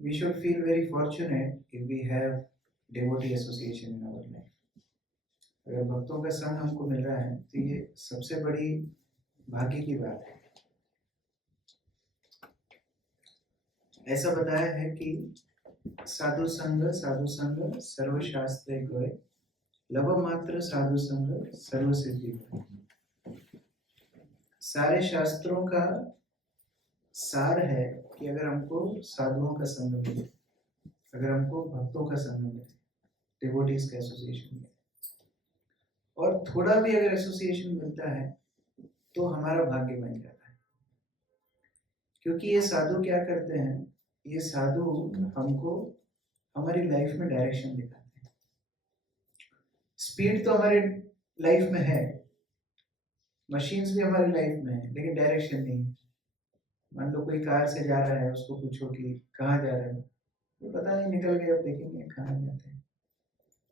we should feel very fortunate if we have devotee association in our life. अगर भक्तों का संग हमको मिल रहा है तो ये सबसे बड़ी भाग्य की बात है। ऐसा बताया है कि साधु संग सर्वशास्त्र गोय, लव मात्र साधु संग सर्व सिद्धि गोय। सारे शास्त्रों का सार है कि अगर हमको साधुओं का संग मिले, अगर हमको भक्तों का संग मिले, डिवोटीज का एसोसिएशन मिले, और थोड़ा भी अगर एसोसिएशन मिलता है तो हमारा भाग्य बन जाता है। क्योंकि ये साधु क्या करते हैं, ये साधु हमको हमारी लाइफ में डायरेक्शन दिखाते हैं। स्पीड तो हमारी लाइफ में है, मशीन्स भी हमारी लाइफ में है, लेकिन डायरेक्शन नहीं है। मान लो कोई कार से जा रहा है, उसको पूछो कि कहाँ जा रहे हो, तो पता नहीं, निकल गए, अब देखेंगे कहाँ जाते हैं,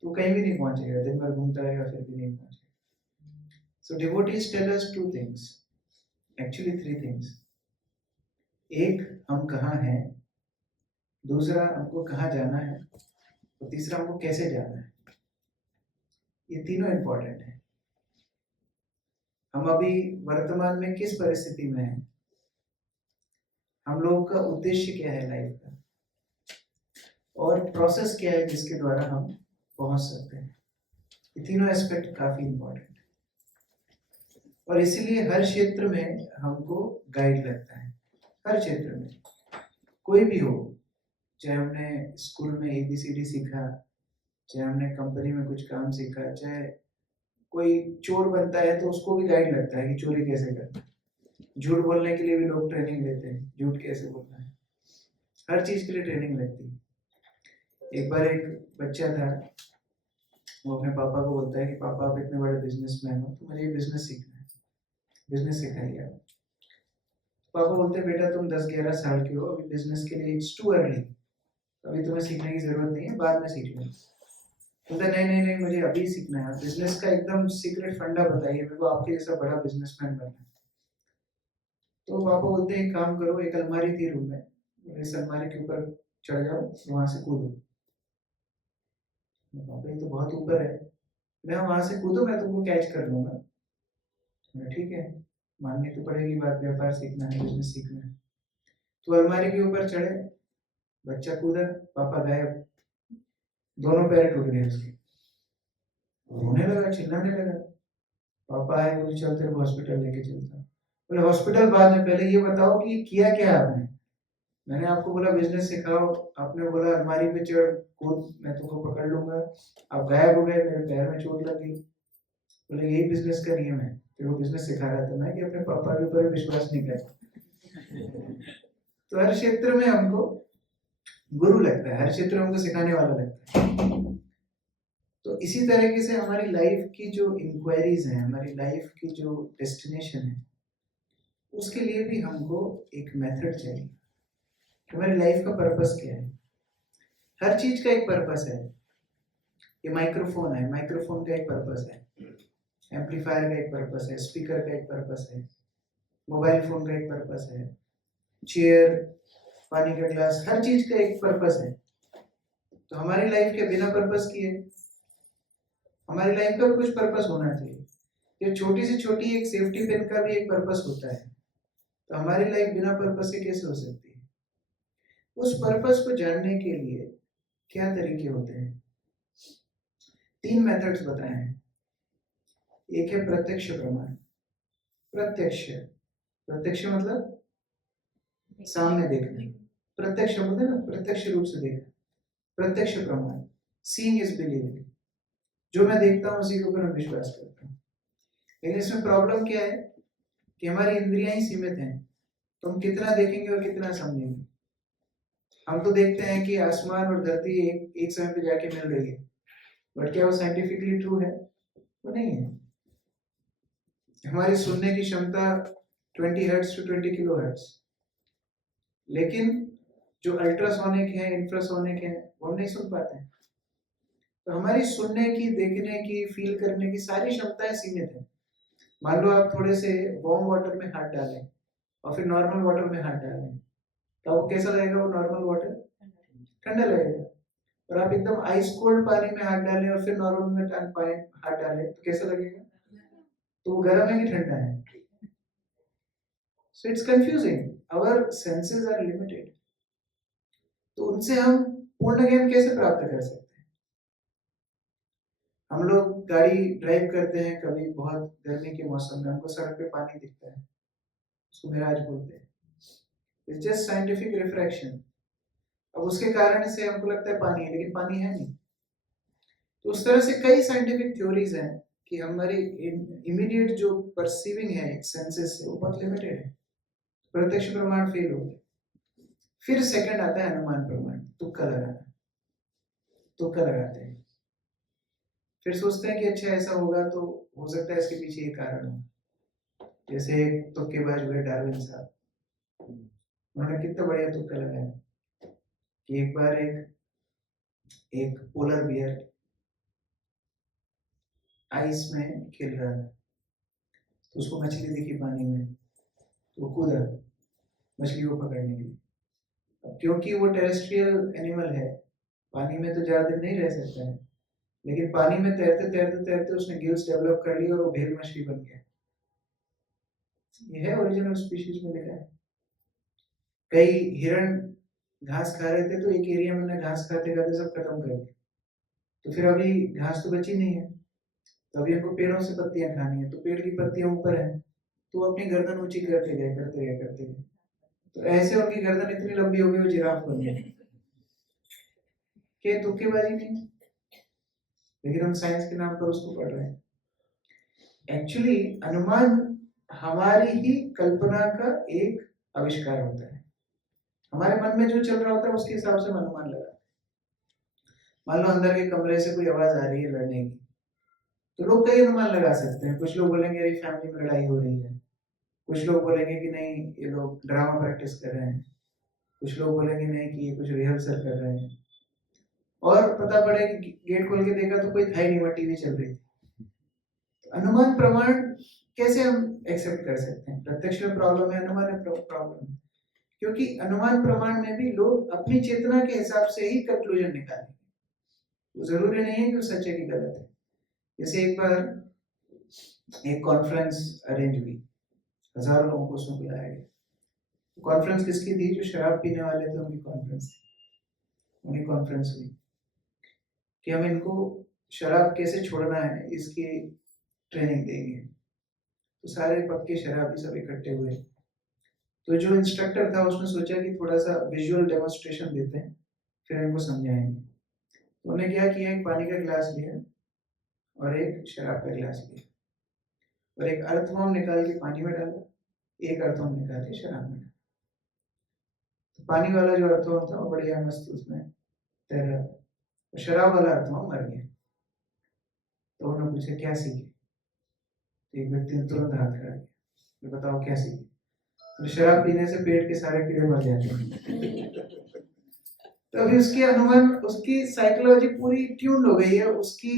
तो कहीं भी नहीं पहुंचेगा, दिन भर घूमता रहेगा फिर भी नहीं पहुंचेगा। So devotees tell us two things, actually three things. एक, हम कहाँ हैं, दूसरा हमको कहाँ जाना है, और तीसरा हमको कैसे जाना है। ये तीनों इंपॉर्टेंट है। हम अभी वर्तमान में किस परिस्थिति में हैं, हम लोगों का उद्देश्य क्या है लाइफ का, और प्रोसेस क्या है जिसके द्वारा हम पहुंच सकते हैं। ये तीनों एस्पेक्ट काफी इंपॉर्टेंट है, और इसीलिए हर क्षेत्र में हमको गाइड लगता है। हर क्षेत्र में, कोई भी हो, चाहे हमने स्कूल में ABCD सीखा, चाहे हमने कंपनी में कुछ काम सीखा, चाहे कोई चोर बनता है तो उसको भी गाइड लगता है कि चोरी कैसे करना है। झूठ बोलने के लिए भी लोग ट्रेनिंग लेते हैं, झूठ कैसे बोलना है, हर चीज के लिए ट्रेनिंग लगती है। एक बार एक बच्चा था, वो अपने पापा को बोलता है कि पापा आप इतने बड़े बिजनेसमैन हो, तो मुझे ये बिजनेस सीखना है, बिजनेस सिखाइए आप। पापा बोलते हैं बेटा तुम 10-11 साल के हो, अभी बिजनेस के लिए इट्स टू अर्ली, अभी तुम्हें सीखने की जरूरत नहीं है, बाद में सीख लेना। बोलता नहीं नहीं नहीं, मुझे अभी सीखना है, बिजनेस का एकदम सीक्रेट फंडा बताइए, मेरे को आपके जैसा बड़ा बिजनेसमैन बनना है। तो पापा बोलते हैं एक काम करो, एक अलमारी थी रूम में, इस अलमारी के ऊपर चढ़ जाओ, वहां से कूदो। पापा ये तो बहुत ऊपर है, मैं वहां से कूदूं, मैं तुमको कैच कर लूंगा। ठीक है, माननी तो पड़ेगी बात, व्यापार सीखना है, बिजनेस सीखना है। तो अलमारी के ऊपर चढ़े, बच्चा कूदा, पापा गायब, दोनों पैर टूट गए उसके। रोने लगा, चिल्लाने लगा। पापा आए, बोले चल तेरे को हॉस्पिटल लेके चलता। बोले हॉस्पिटल बाद में, पहले ये बताओ कि किया क्या आपने। मैंने आपको बोला बिजनेस सिखाओ, आपने बोला अलमारी पे चढ़ कूद, मैं तुमको पकड़ लूंगा, आप गायब हो गए, मेरे पैर में चोट लग गई। बोले यही बिजनेस का नियम है, फिर वो बिजनेस सिखा रहा था मैं कि अपने पापा के ऊपर विश्वास नहीं कर। तो हर क्षेत्र में हमको गुरु लगता है, हर क्षेत्र में हमको सिखाने वाला लगता है। तो इसी तरीके से हमारी लाइफ की जो इंक्वायरीज हैं, हमारी लाइफ की जो डेस्टिनेशन है, उसके लिए भी हमको एक मेथड चाहिए। हमारी लाइफ का पर्पस क्या है। हर चीज का एक पर्पस है। ये माइक्रोफोन है, माइक्रोफोन का एक पर्पस है, एम्पलीफायर का एक पर्पस है, स्पीकर का एक पर्पस है, मोबाइल फोन का एक पर्पस है, चेयर, पानी का ग्लास, हर चीज का एक पर्पस है। तो हमारी लाइफ के बिना पर्पस किए, हमारी लाइफ का भी कुछ पर्पस होना चाहिए। ये छोटी से छोटी एक सेफ्टी पिन का भी एक पर्पस होता है, तो हमारी लाइफ बिना पर्पस के कैसे हो सकती है। उस पर्पस को जानने के लिए क्या तरीके होते हैं। 3 मेथड्स बताए हैं। एक है प्रत्यक्ष प्रमाण। प्रत्यक्ष, प्रत्यक्ष मतलब सामने देखना, प्रत्यक्ष मतलब ना प्रत्यक्ष रूप से देखना, प्रत्यक्ष प्रमाण, सीइंग इज बिलीविंग। जो मैं देखता हूँ उसी के ऊपर मैं विश्वास करता हूँ। लेकिन इसमें प्रॉब्लम क्या है कि हमारी इंद्रियां ही सीमित हैं, तो हम कितना देखेंगे और कितना समझेंगे। हम तो देखते हैं कि आसमान और धरती एक समय पे जाके मिल रही है, बट क्या वो साइंटिफिकली ट्रू है? वो नहीं है। हमारी सुनने की क्षमता 20 हर्ट्ज टू 20 किलो हर्ट्ज, लेकिन जो अल्ट्रासोनिक है, इंफ्रासोनिक है, वो हम नहीं सुन पाते हैं। तो हमारी सुनने की, देखने की, फील करने की सारी क्षमताएं सीमित है। मान लो आप थोड़े से वार्म वाटर में हाथ डालें और फिर नॉर्मल वाटर में हाथ डालें, तो आपको कैसा लगेगा वो नॉर्मल वाटर? ठंडा लगेगा। और आप एकदम आइस कोल्ड पानी में हाथ डालें और फिर नॉर्मल में हाथ डालें तो कैसा लगेगा? तो वो गर्म है कि ठंडा है? So it's confusing. Our senses are limited. तो उनसे हम पूर्ण ज्ञान कैसे प्राप्त कर सकते हैं? हम लोग गाड़ी ड्राइव करते हैं, कभी बहुत गर्मी के मौसम में हमको सड़क पे पानी दिखता है, उसको मिराज बोलते हैं। It's just scientific refraction. अब उसके कारण से हमको लगता है पानी है, लेकिन पानी है नहीं। तो उस तरह से कई साइंटिफिक थ्योरीज हैं कि हमारी इमीडिएट जो परसीविंग है सेंसेस से वो बहुत लिमिटेड है। प्रत्यक्ष प्रमाण फेल हो गए। फिर सेकंड आता है अनुमान प्रमाण, तुक्का लगाना। तुक्का लगाते हैं, फिर सोचते हैं कि अच्छा ऐसा होगा तो हो सकता है इसके पीछे ये कारण हो। जैसे एक तुक्केबाज हुए डार्विन साहब, उन्होंने कितना बढ़िया तुक्का लगाया कि एक बार एक पोलर बियर आइस में खेल रहा था, तो उसको मछली दिखी पानी में, तो वो कूदा मछली को पकड़ने के लिए। अब क्योंकि वो टेरेस्ट्रियल एनिमल है, पानी में तो ज्यादा दिन नहीं रह सकता है, लेकिन पानी में तैरते तैरते तैरते उसने गिल्स डेवलप कर ली और वो व्हेल मछली बन गया। ये है ओरिजिनल स्पीशीज में लिखा है। कई हिरण घास खा रहे थे, तो एक एरिया में घास खाते खाते सब खत्म कर दिया, तो फिर अभी घास तो बची नहीं है, तो अभी उनको पेड़ों से पत्तियां खानी है, तो पेड़ की पत्तियां ऊपर है, तो अपनी गर्दन ऊंची करते गए करते गए करते गए, तो ऐसे उनकी गर्दन इतनी लंबी हो गई वो जिराफ बन गए। क्या तुक्केबाजी नहीं? लेकिन हम साइंस के नाम पर उसको पढ़ रहे हैं। एक्चुअली अनुमान हमारी ही कल्पना का एक आविष्कार होता है। हमारे मन में जो चल रहा होता है उसके हिसाब से हम अनुमान लगाते हैं। मान लो अंदर के कमरे से कोई आवाज आ रही है लड़ने की, तो लोग कई अनुमान लगा सकते हैं। कुछ लोग बोलेंगे अरे फैमिली में लड़ाई हो रही है, कुछ लोग बोलेंगे कि नहीं ये लोग ड्रामा प्रैक्टिस कर रहे हैं, कुछ लोग बोलेंगे नहीं कि ये कुछ रिहर्सल कर रहे हैं, और पता पड़े कि गेट खोल के देखा तो कोई था ही नहीं, वहाँ टीवी चल रही थी। तो अनुमान प्रमाण कैसे हम एक्सेप्ट कर सकते हैं? प्रत्यक्ष में प्रॉब्लम है, अनुमान में प्रॉब्लम है, क्योंकि अनुमान प्रमाण में भी लोग अपनी चेतना के हिसाब से ही कंक्लूजन निकालेंगे। वो जरूरी नहीं है कि वो सच है कि गलत है। जैसे एक बार एक कॉन्फ्रेंस अरेंज हुई, हजारों लोगों को उसमें बुलाया गया। कॉन्फ्रेंस किसकी थी? जो शराब पीने वाले थे उनकी कॉन्फ्रेंस थी। उनकी कॉन्फ्रेंस हुई कि हम इनको शराब कैसे छोड़ना है इसकी ट्रेनिंग देंगे। तो सारे पक्के शराबी सब इकट्ठे हुए। तो जो इंस्ट्रक्टर था उसने सोचा कि थोड़ा सा विजुअल डेमोन्स्ट्रेशन देते हैं, फिर इनको समझाएंगे। तो उन्होंने क्या किया, एक पानी का गिलास लिया और एक शराब का गिलास लिया, और एक अर्थवॉर्म निकाल के पानी में डाला, एक अर्थवॉर्म निकाल के शराब में डाला। तो पानी वाला जो अर्थवॉर्म था वो बढ़िया मस्त उसमें तैर रहा था, और शराब वाला अर्थवॉर्म मर गया। तो उन्होंने पूछा क्या सीखे? तो एक व्यक्ति ने तुरंत हाथ खड़ा किया, बताओ क्या सीखे? तो शराब पीने से पेट के सारे कीड़े मर जाते हैं। तो अभी उसके अनुमान, उसकी साइकोलॉजी पूरी ट्यून हो गई है, उसकी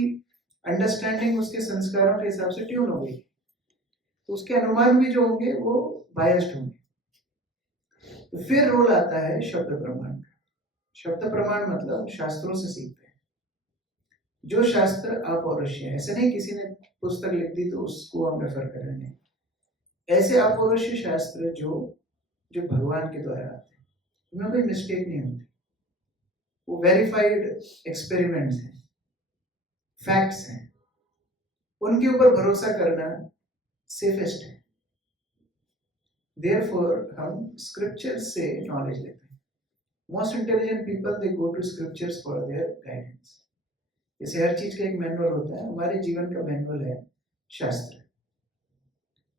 अंडरस्टैंडिंग उसके संस्कारों के हिसाब से ट्यून हो गई, तो उसके अनुमान भी जो होंगे वो बायस्ड होंगे। तो फिर रोल आता है शब्द प्रमाण का। शब्द प्रमाण मतलब शास्त्रों से सीखते हैं, जो शास्त्र अपौरुषीय है। ऐसे नहीं किसी ने पुस्तक लिख दी तो उसको हम रेफर कर रहे हैं, ऐसे अपौरुषीय शास्त्र जो भगवान के द्वारा आते हैं, उनमें कोई मिस्टेक नहीं होती। वो वेरीफाइड एक्सपेरिमेंट्स हैं, फैक्ट्स हैं, उनके ऊपर भरोसा करना सेफेस्ट है। Therefore हम स्क्रिप्चर्स से नॉलेज लेते हैं। Most intelligent people they go to scriptures for their guidance. जैसे हर चीज का एक मैनुअल होता है, हमारे जीवन का मैनुअल है शास्त्र,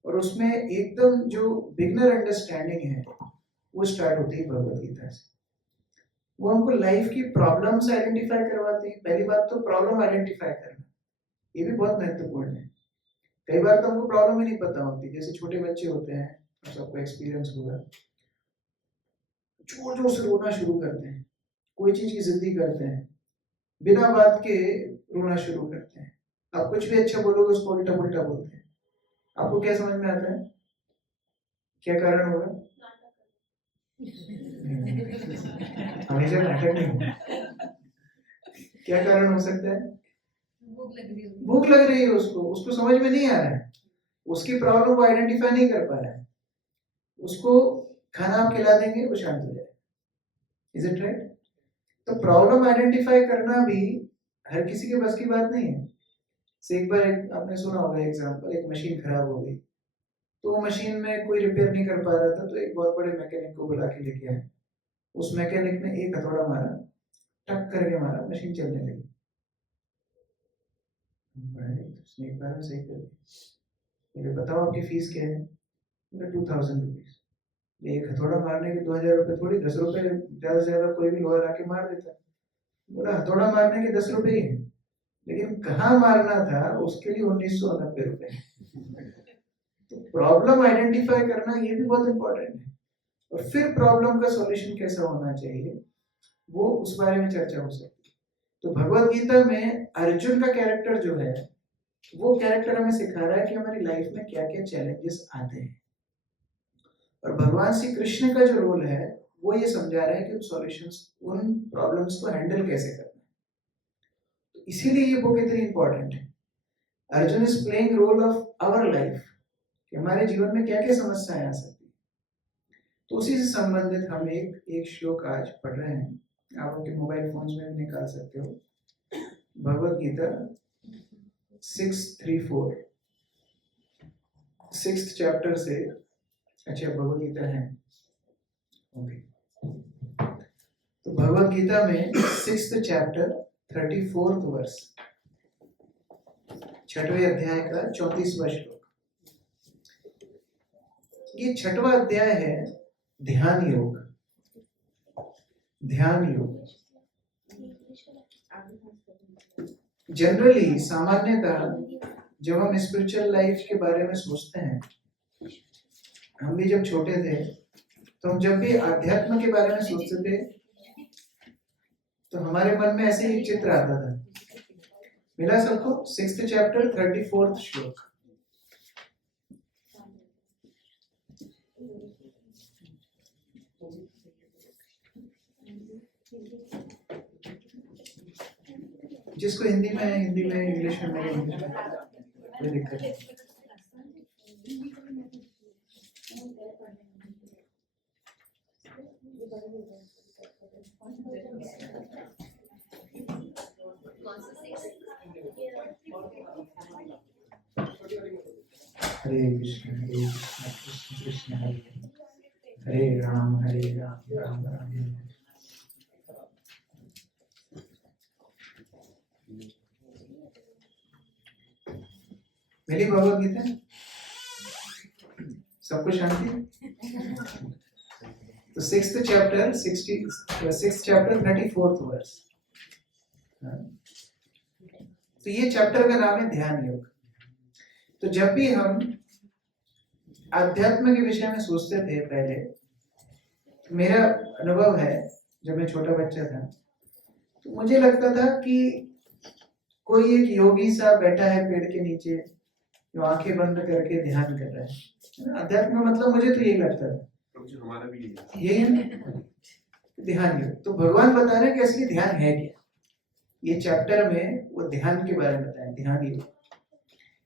और उसमें एकदम जो बिगनर अंडरस्टैंडिंग है वो स्टार्ट होती है भगवद गीता से। वो हमको लाइफ की प्रॉब्लम्स आइडेंटिफाई करवाते हैं। पहली बात तो प्रॉब्लम आइडेंटिफाई करना, ये भी बहुत महत्वपूर्ण है। कई बार तो हमको प्रॉब्लम ही नहीं पता होती। जैसे छोटे बच्चे होते हैं, सबको एक्सपीरियंस होगा, जोर जोर से रोना शुरू करते हैं, कोई चीज की जिद्दी करते हैं, बिना बात के रोना शुरू करते हैं। आप कुछ भी अच्छा बोलोगे उसको उल्टा पुल्टा बोलते हैं। आपको क्या समझ में आता है क्या कारण होगा? हमेशा नाटक नहीं। क्या कारण हो सकता है? भूख लग रही है उसको, उसको समझ में नहीं आ रहा है, उसकी प्रॉब्लम को आइडेंटिफाई नहीं कर पा रहा है, उसको खाना आप खिला देंगे वो शांत हो जाए। Is it right? तो प्रॉब्लम आइडेंटिफाई करना भी हर किसी के बस की बात नहीं है। से एक बार आपने सुना होगा एग्जांपल, एक मशीन खराब हो गई, तो वो मशीन में कोई रिपेयर नहीं कर पा रहा था, तो एक बहुत बड़े मैकेनिक को बुला के लेके आए। उस मैकेनिक ने एक हथौड़ा मारा, टक करके मारा, मशीन चलने लगी। उसने एक बार में सही कर दिया। मुझे बताओ आपकी फीस क्या है? 2000 रुपीज। एक हथौड़ा मारने के 2000 रुपये थोड़ी, 10 रुपये ज्यादा से ज्यादा कोई भी लोअर आके मार देता। बोला हथौड़ा मारने के 10 रुपये ही है, लेकिन कहाँ मारना था उसके लिए 1990 रुपये। तो प्रॉब्लम आइडेंटिफाई करना ये भी बहुत इंपॉर्टेंट है, और फिर प्रॉब्लम का सॉल्यूशन कैसा होना चाहिए वो उस बारे में चर्चा हो सकती है। तो भगवत गीता में अर्जुन का कैरेक्टर जो है, वो कैरेक्टर हमें सिखा रहा है कि हमारी लाइफ में क्या क्या चैलेंजेस आते हैं, और भगवान श्री कृष्ण का जो रोल है वो ये समझा रहे हैं कि उन सॉल्यूशंस, उन प्रॉब्लम्स को हैंडल कैसे करना है। तो इसीलिए ये बुक इतनी इंपॉर्टेंट है। Arjun is playing role of our life, कि हमारे जीवन में क्या क्या समस्याएं आ सकती है। तो उसी से संबंधित हम एक श्लोक आज पढ़ रहे हैं, आप आपके मोबाइल फोन्स में भी निकाल सकते हो। भगवत गीता 6:3-4, 6th चैप्टर से, अच्छा भगवत गीता है, ओके। तो भगवत गीता में 6th चैप्टर 34th वर्स, 6वें अध्याय का 34वां श्लोक। ये 6वां अध्याय है ध्यान योग। ध्यान योग जनरली, सामान्यतः जब हम स्पिरिचुअल लाइफ के बारे में सोचते हैं, हम भी जब छोटे थे तो हम जब भी आध्यात्म के बारे में सोचते थे तो हमारे मन में ऐसे ही चित्र आता था। मिला सबको? 6th चैप्टर 34th श्लोक। जिसको हिंदी में है हिंदी में, इंग्लिश में मेरे इंग्लिश में, कोई दिक्कत नहीं। हरे कृष्ण कृष्ण कृष्ण हरे राम राम राम हरे। मेरी भगवत गीता सबको शांति। तो 6th चैप्टर 34th वर्स। तो ये चैप्टर का नाम है ध्यान योग। तो जब भी हम अध्यात्म के विषय में सोचते थे पहले, मेरा अनुभव है जब मैं छोटा बच्चा था तो मुझे लगता था कि कोई एक योगी सा बैठा है पेड़ के नीचे, जो आंखें बंद करके ध्यान कर रहा है। अध्यात्म का मतलब मुझे तो यही लगता था, हमारा भी यही है ध्यान योग। तो भगवान बता रहे हैं कि असली ध्यान है क्या। ये चैप्टर में वो ध्यान के बारे में बताया, ध्यान योग।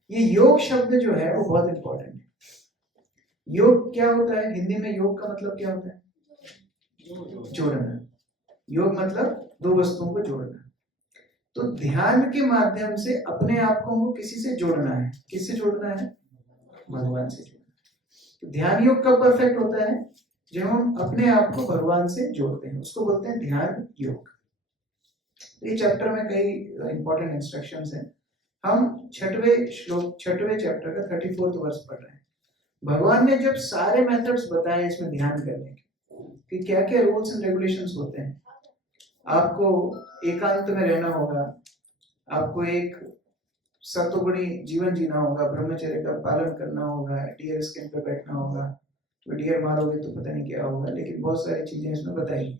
ये योग शब्द जो है वो बहुत इंपॉर्टेंट है। योग क्या होता है? हिंदी में योग का मतलब क्या होता है? जोड़ना। योग मतलब दो वस्तुओं को जोड़ना। तो ध्यान के माध्यम से अपने आप को किसी से जोड़ना है। किससे जोड़ना है? भगवान से जोड़ना। तो ध्यान योग कब परफेक्ट होता है? जब हम अपने आप को भगवान से जोड़ते हैं, उसको बोलते हैं ध्यान योग। ये चैप्टर में कई इंपॉर्टेंट इंस्ट्रक्शंस हैं। हम 6वें श्लोक 6वें चैप्टर का 34th वर्स पढ़ रहे हैं। भगवान ने जब सारे मेथड्स बताए इसमें ध्यान करने के, कि क्या क्या रूल्स एंड रेगुलेशंस होते हैं। आपको एकांत में रहना होगा, आपको एक सत्वगुणी जीवन जीना होगा, ब्रह्मचर्य का पालन करना होगा, डियर स्किन पे बैठना होगा, तो डियर मारोगे तो पता नहीं क्या होगा, लेकिन बहुत सारी चीजें इसमें बताई।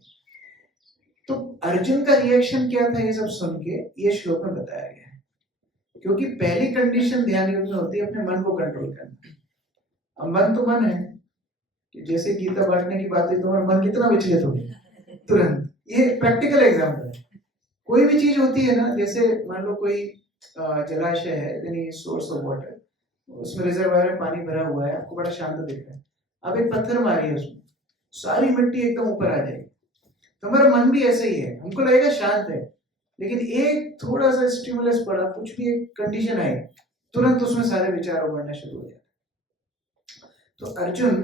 तो अर्जुन का रिएक्शन क्या था ये सब सुन के? ये श्लोक में बताया गया है। क्योंकि पहली कंडीशन ध्यान योग में होती है अपने मन को कंट्रोल करना। अब मन तो मन है, कि जैसे गीता बांटने की बात है तुम्हारा मन कितना विचलित हो गया तुरंत। ये प्रैक्टिकल एग्जाम्पल है। कोई भी चीज होती है ना, जैसे मान लो कोई जलाशय है, यानी सोर्स ऑफ वाटर, उसमें रिजर्वायर में पानी भरा हुआ है, आपको बड़ा शांत दिख रहा है, अब एक पत्थर मारिए उसमें, सारी मिट्टी एकदम ऊपर आ जाएगी। तो हमारा मन भी ऐसे ही है, हमको लगेगा शांत है, लेकिन एक थोड़ा सा स्टिमुलस पड़ा, कुछ भी एक कंडीशन आए, तुरंत उसमें सारे विचार उभरना शुरू हो जाते। तो अर्जुन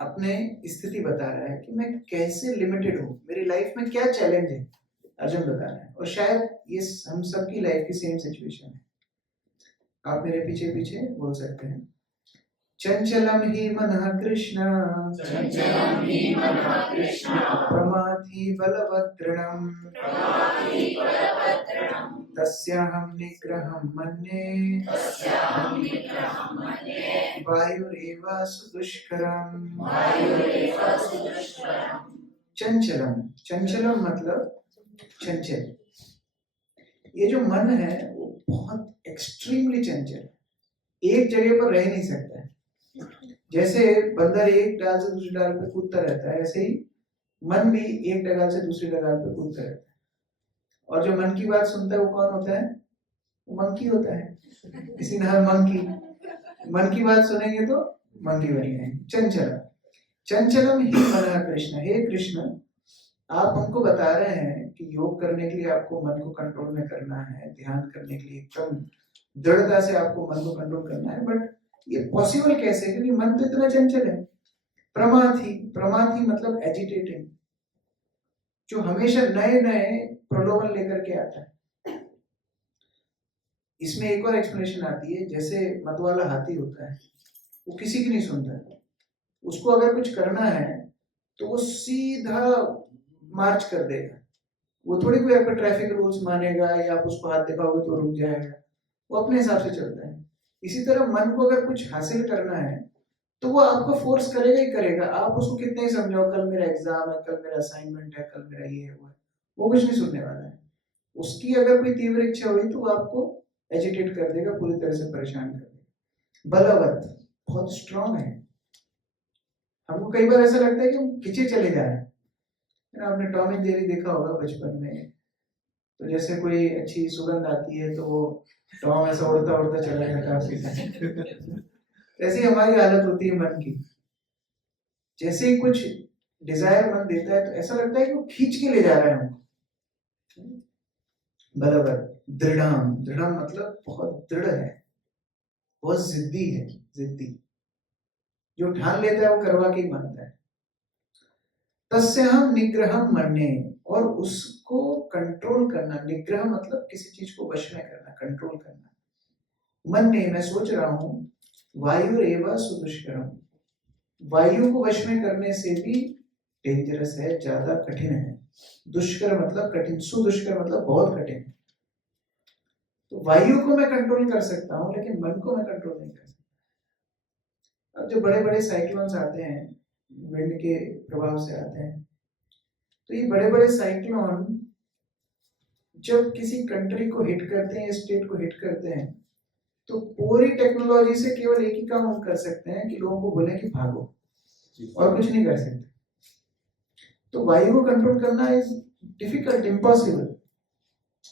अपने स्थिति बता रहा है कि मैं कैसे लिमिटेड हूँ, मेरी लाइफ में क्या चैलेंज है, अर्जुन बता रहा है। और शायद ये हम सबकी लाइफ की सेम सिचुएशन है। आप मेरे पीछे पीछे बोल सकते हैं, चंचलम ही मनः कृष्ण प्रमाथि बलवद्दृढम् तस्याहं निग्रहं मन्ये वायुरेव सुदुष्करम्। चंचलम, चंचलम मतलब चंचल। ये जो मन है वो बहुत एक्सट्रीमली चंचल है, एक जगह पर रह नहीं सकता है। जैसे बंदर एक डाल से दूसरी डाल पे कूदता रहता है, ऐसे ही मन भी एक डगाल से दूसरी डगाल पे कूदता रहता है। और जो मन की बात सुनता है वो कौन होता है? वो मंकी होता है, इसी नाम मंकी। मन की बात सुनेंगे तो मंकी बन जाएंगे। चंचलम, चंचलम ही मनः कृष्ण। हे कृष्ण, आप हमको बता रहे हैं कि योग करने के लिए आपको मन को कंट्रोल में करना है, ध्यान करने के लिए एकदम दृढ़ता से आपको मन को कंट्रोल करना है, बट ये पॉसिबल कैसे, क्योंकि मन तो इतना चंचल है। प्रमाथि, प्रमाथि मतलब एजिटेटिंग, जो हमेशा नए नए प्रलोभन लेकर के आता है। इसमें एक और एक्सप्लेनेशन आती है, जैसे मतवाला हाथी होता है, वो किसी की नहीं सुनता, उसको अगर कुछ करना है तो वो सीधा मार्च कर देगा, वो थोड़ी कोई आपका ट्रैफिक रूल्स मानेगा या आप उसको हाथ दिखाओगे तो रुक जाएगा, वो अपने हिसाब से चलता है। इसी तरह मन को अगर कुछ हासिल करना है तो वो आपको फोर्स करेगा ही करेगा, आप उसको कितना ही समझाओ, कल मेरा एग्जाम है, कल मेरा असाइनमेंट है, कल मेरा ये है वो है, वो कुछ नहीं सुनने वाला है। उसकी अगर कोई तीव्र इच्छा हुई तो वो आपको एजिटेट कर देगा, पूरी तरह से परेशान कर देगा। बलवत, बहुत स्ट्रांग है। हमको कई बार ऐसा लगता है कि हम खींचे चले जा रहे हैं। आपने टॉम एंड जेरी देखा होगा बचपन में, तो जैसे कोई अच्छी सुगंध आती है तो वो टॉम ऐसा उड़ता उड़ता चला जाता है आपके साथ। ऐसी हमारी हालत होती है मन की। जैसे ही कुछ डिजायर मन देता है तो ऐसा लगता है कि वो खींच के ले जा रहा है हमको। बराबर। दृढ़म, दृढ़म मतलब बहुत दृढ़ है, बहुत जिद्दी है, जिद्दी। जो ठान लेता है वो करवा के ही मानता है। तस्याहं निग्रहं मन्ये, और उसको कंट्रोल करना। निग्रह मतलब किसी चीज को वश में करना, कंट्रोल करना। मन्ये, मैं सोच रहा हूं, वायुरेव सुदुष्करम, वायु को वश में करने से भी डेंजरस है, ज्यादा कठिन है। दुष्कर मतलब कठिन, सुदुष्कर मतलब बहुत कठिन। तो वायु को मैं कंट्रोल कर सकता हूं, लेकिन मन को मैं कंट्रोल नहीं कर सकता। अब जो बड़े बड़े साइक्लोन्स आते हैं, विंड के प्रभाव से आते हैं, तो ये बड़े बड़े साइक्लोन जब किसी कंट्री को हिट करते हैं, स्टेट को हिट करते हैं, तो पूरी टेक्नोलॉजी से केवल एक ही काम हम कर सकते हैं कि लोगों को बोले कि भागो, और कुछ नहीं कर सकते। तो वायु को कंट्रोल करना is difficult, impossible.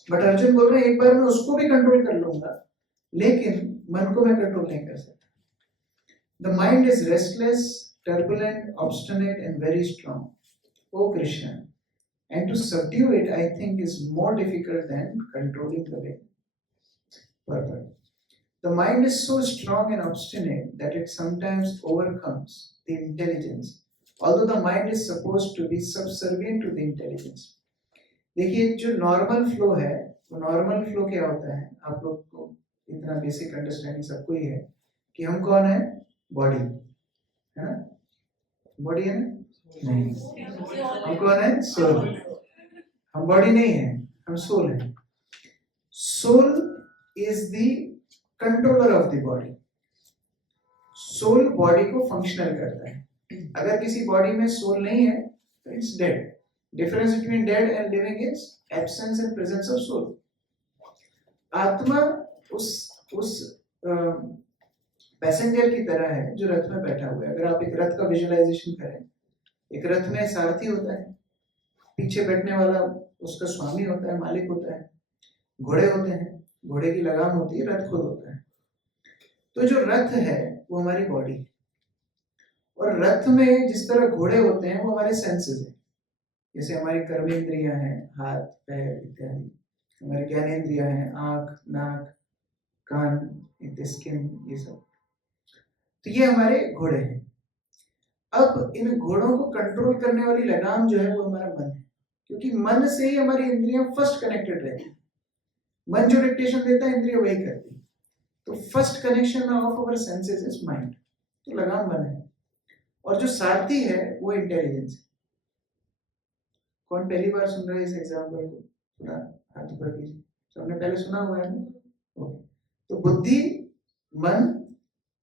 But Arjun बोल रहे हैं एक बार मैं उसको भी कंट्रोल कर लूंगा, लेकिन मन को मैं कंट्रोल नहीं कर सकता। The mind is restless, turbulent, obstinate and very strong, O Krishna, and to subdue it I think is more difficult than controlling the will. Purport. The mind is so strong and obstinate that it sometimes overcomes the intelligence, although the mind is supposed to be subservient to the intelligence. देखिए जो normal flow है, वो normal flow क्या होता है, आप लोग को इतना बेसिक अंडरस्टैंडिंग सबको ही है कि हम कौन है, बॉडी है ना, बॉडी है ना, नहीं, हम कौन है, सोल। हम बॉडी नहीं है, हम सोल है। Soul is the controller of the body. Soul body को फंक्शनल करता है। अगर किसी बॉडी में सोल नहीं है तो it's dead. Difference between dead and living is absence and presence of soul. आत्मा उस पैसेंजर की तरह है जो रथ में बैठा हुआ है। अगर आप एक रथ का विजुअलाइजेशन करें, एक रथ में सारथी होता है, पीछे बैठने वाला उसका स्वामी होता है, मालिक होता है, घोड़े होते हैं, घोड़े की लगाम होती है, रथ खुद होता है। तो जो रथ है वो हमारी बॉडी, और रथ में जिस तरह घोड़े होते हैं वो हमारे सेंसेस हैं। जैसे हमारी कर्मेंद्रियां हैं, हाथ पैर इत्यादि, हमारे ज्ञानेंद्रियां हैं, आंख नाक कान स्किन, ये सब। तो ये हमारे घोड़े हैं। अब इन घोड़ों को कंट्रोल करने वाली लगाम जो है वो हमारा मन है, क्योंकि मन से ही हमारी इंद्रियां फर्स्ट कनेक्टेड रहती है। मन जो डिक्टेशन देता है इंद्रिय वही करती है। तो first connection of our senses is mind, तो लगाम मन है। और जो सारथी है वो इंटेलिजेंस है। कौन पहली बार सुन रहा है इस एग्जाम्पल को? थोड़ा हाथ ऊपर कीजिए। सबने पहले सुना हुआ है ना? ओके। तो बुद्धि, मन,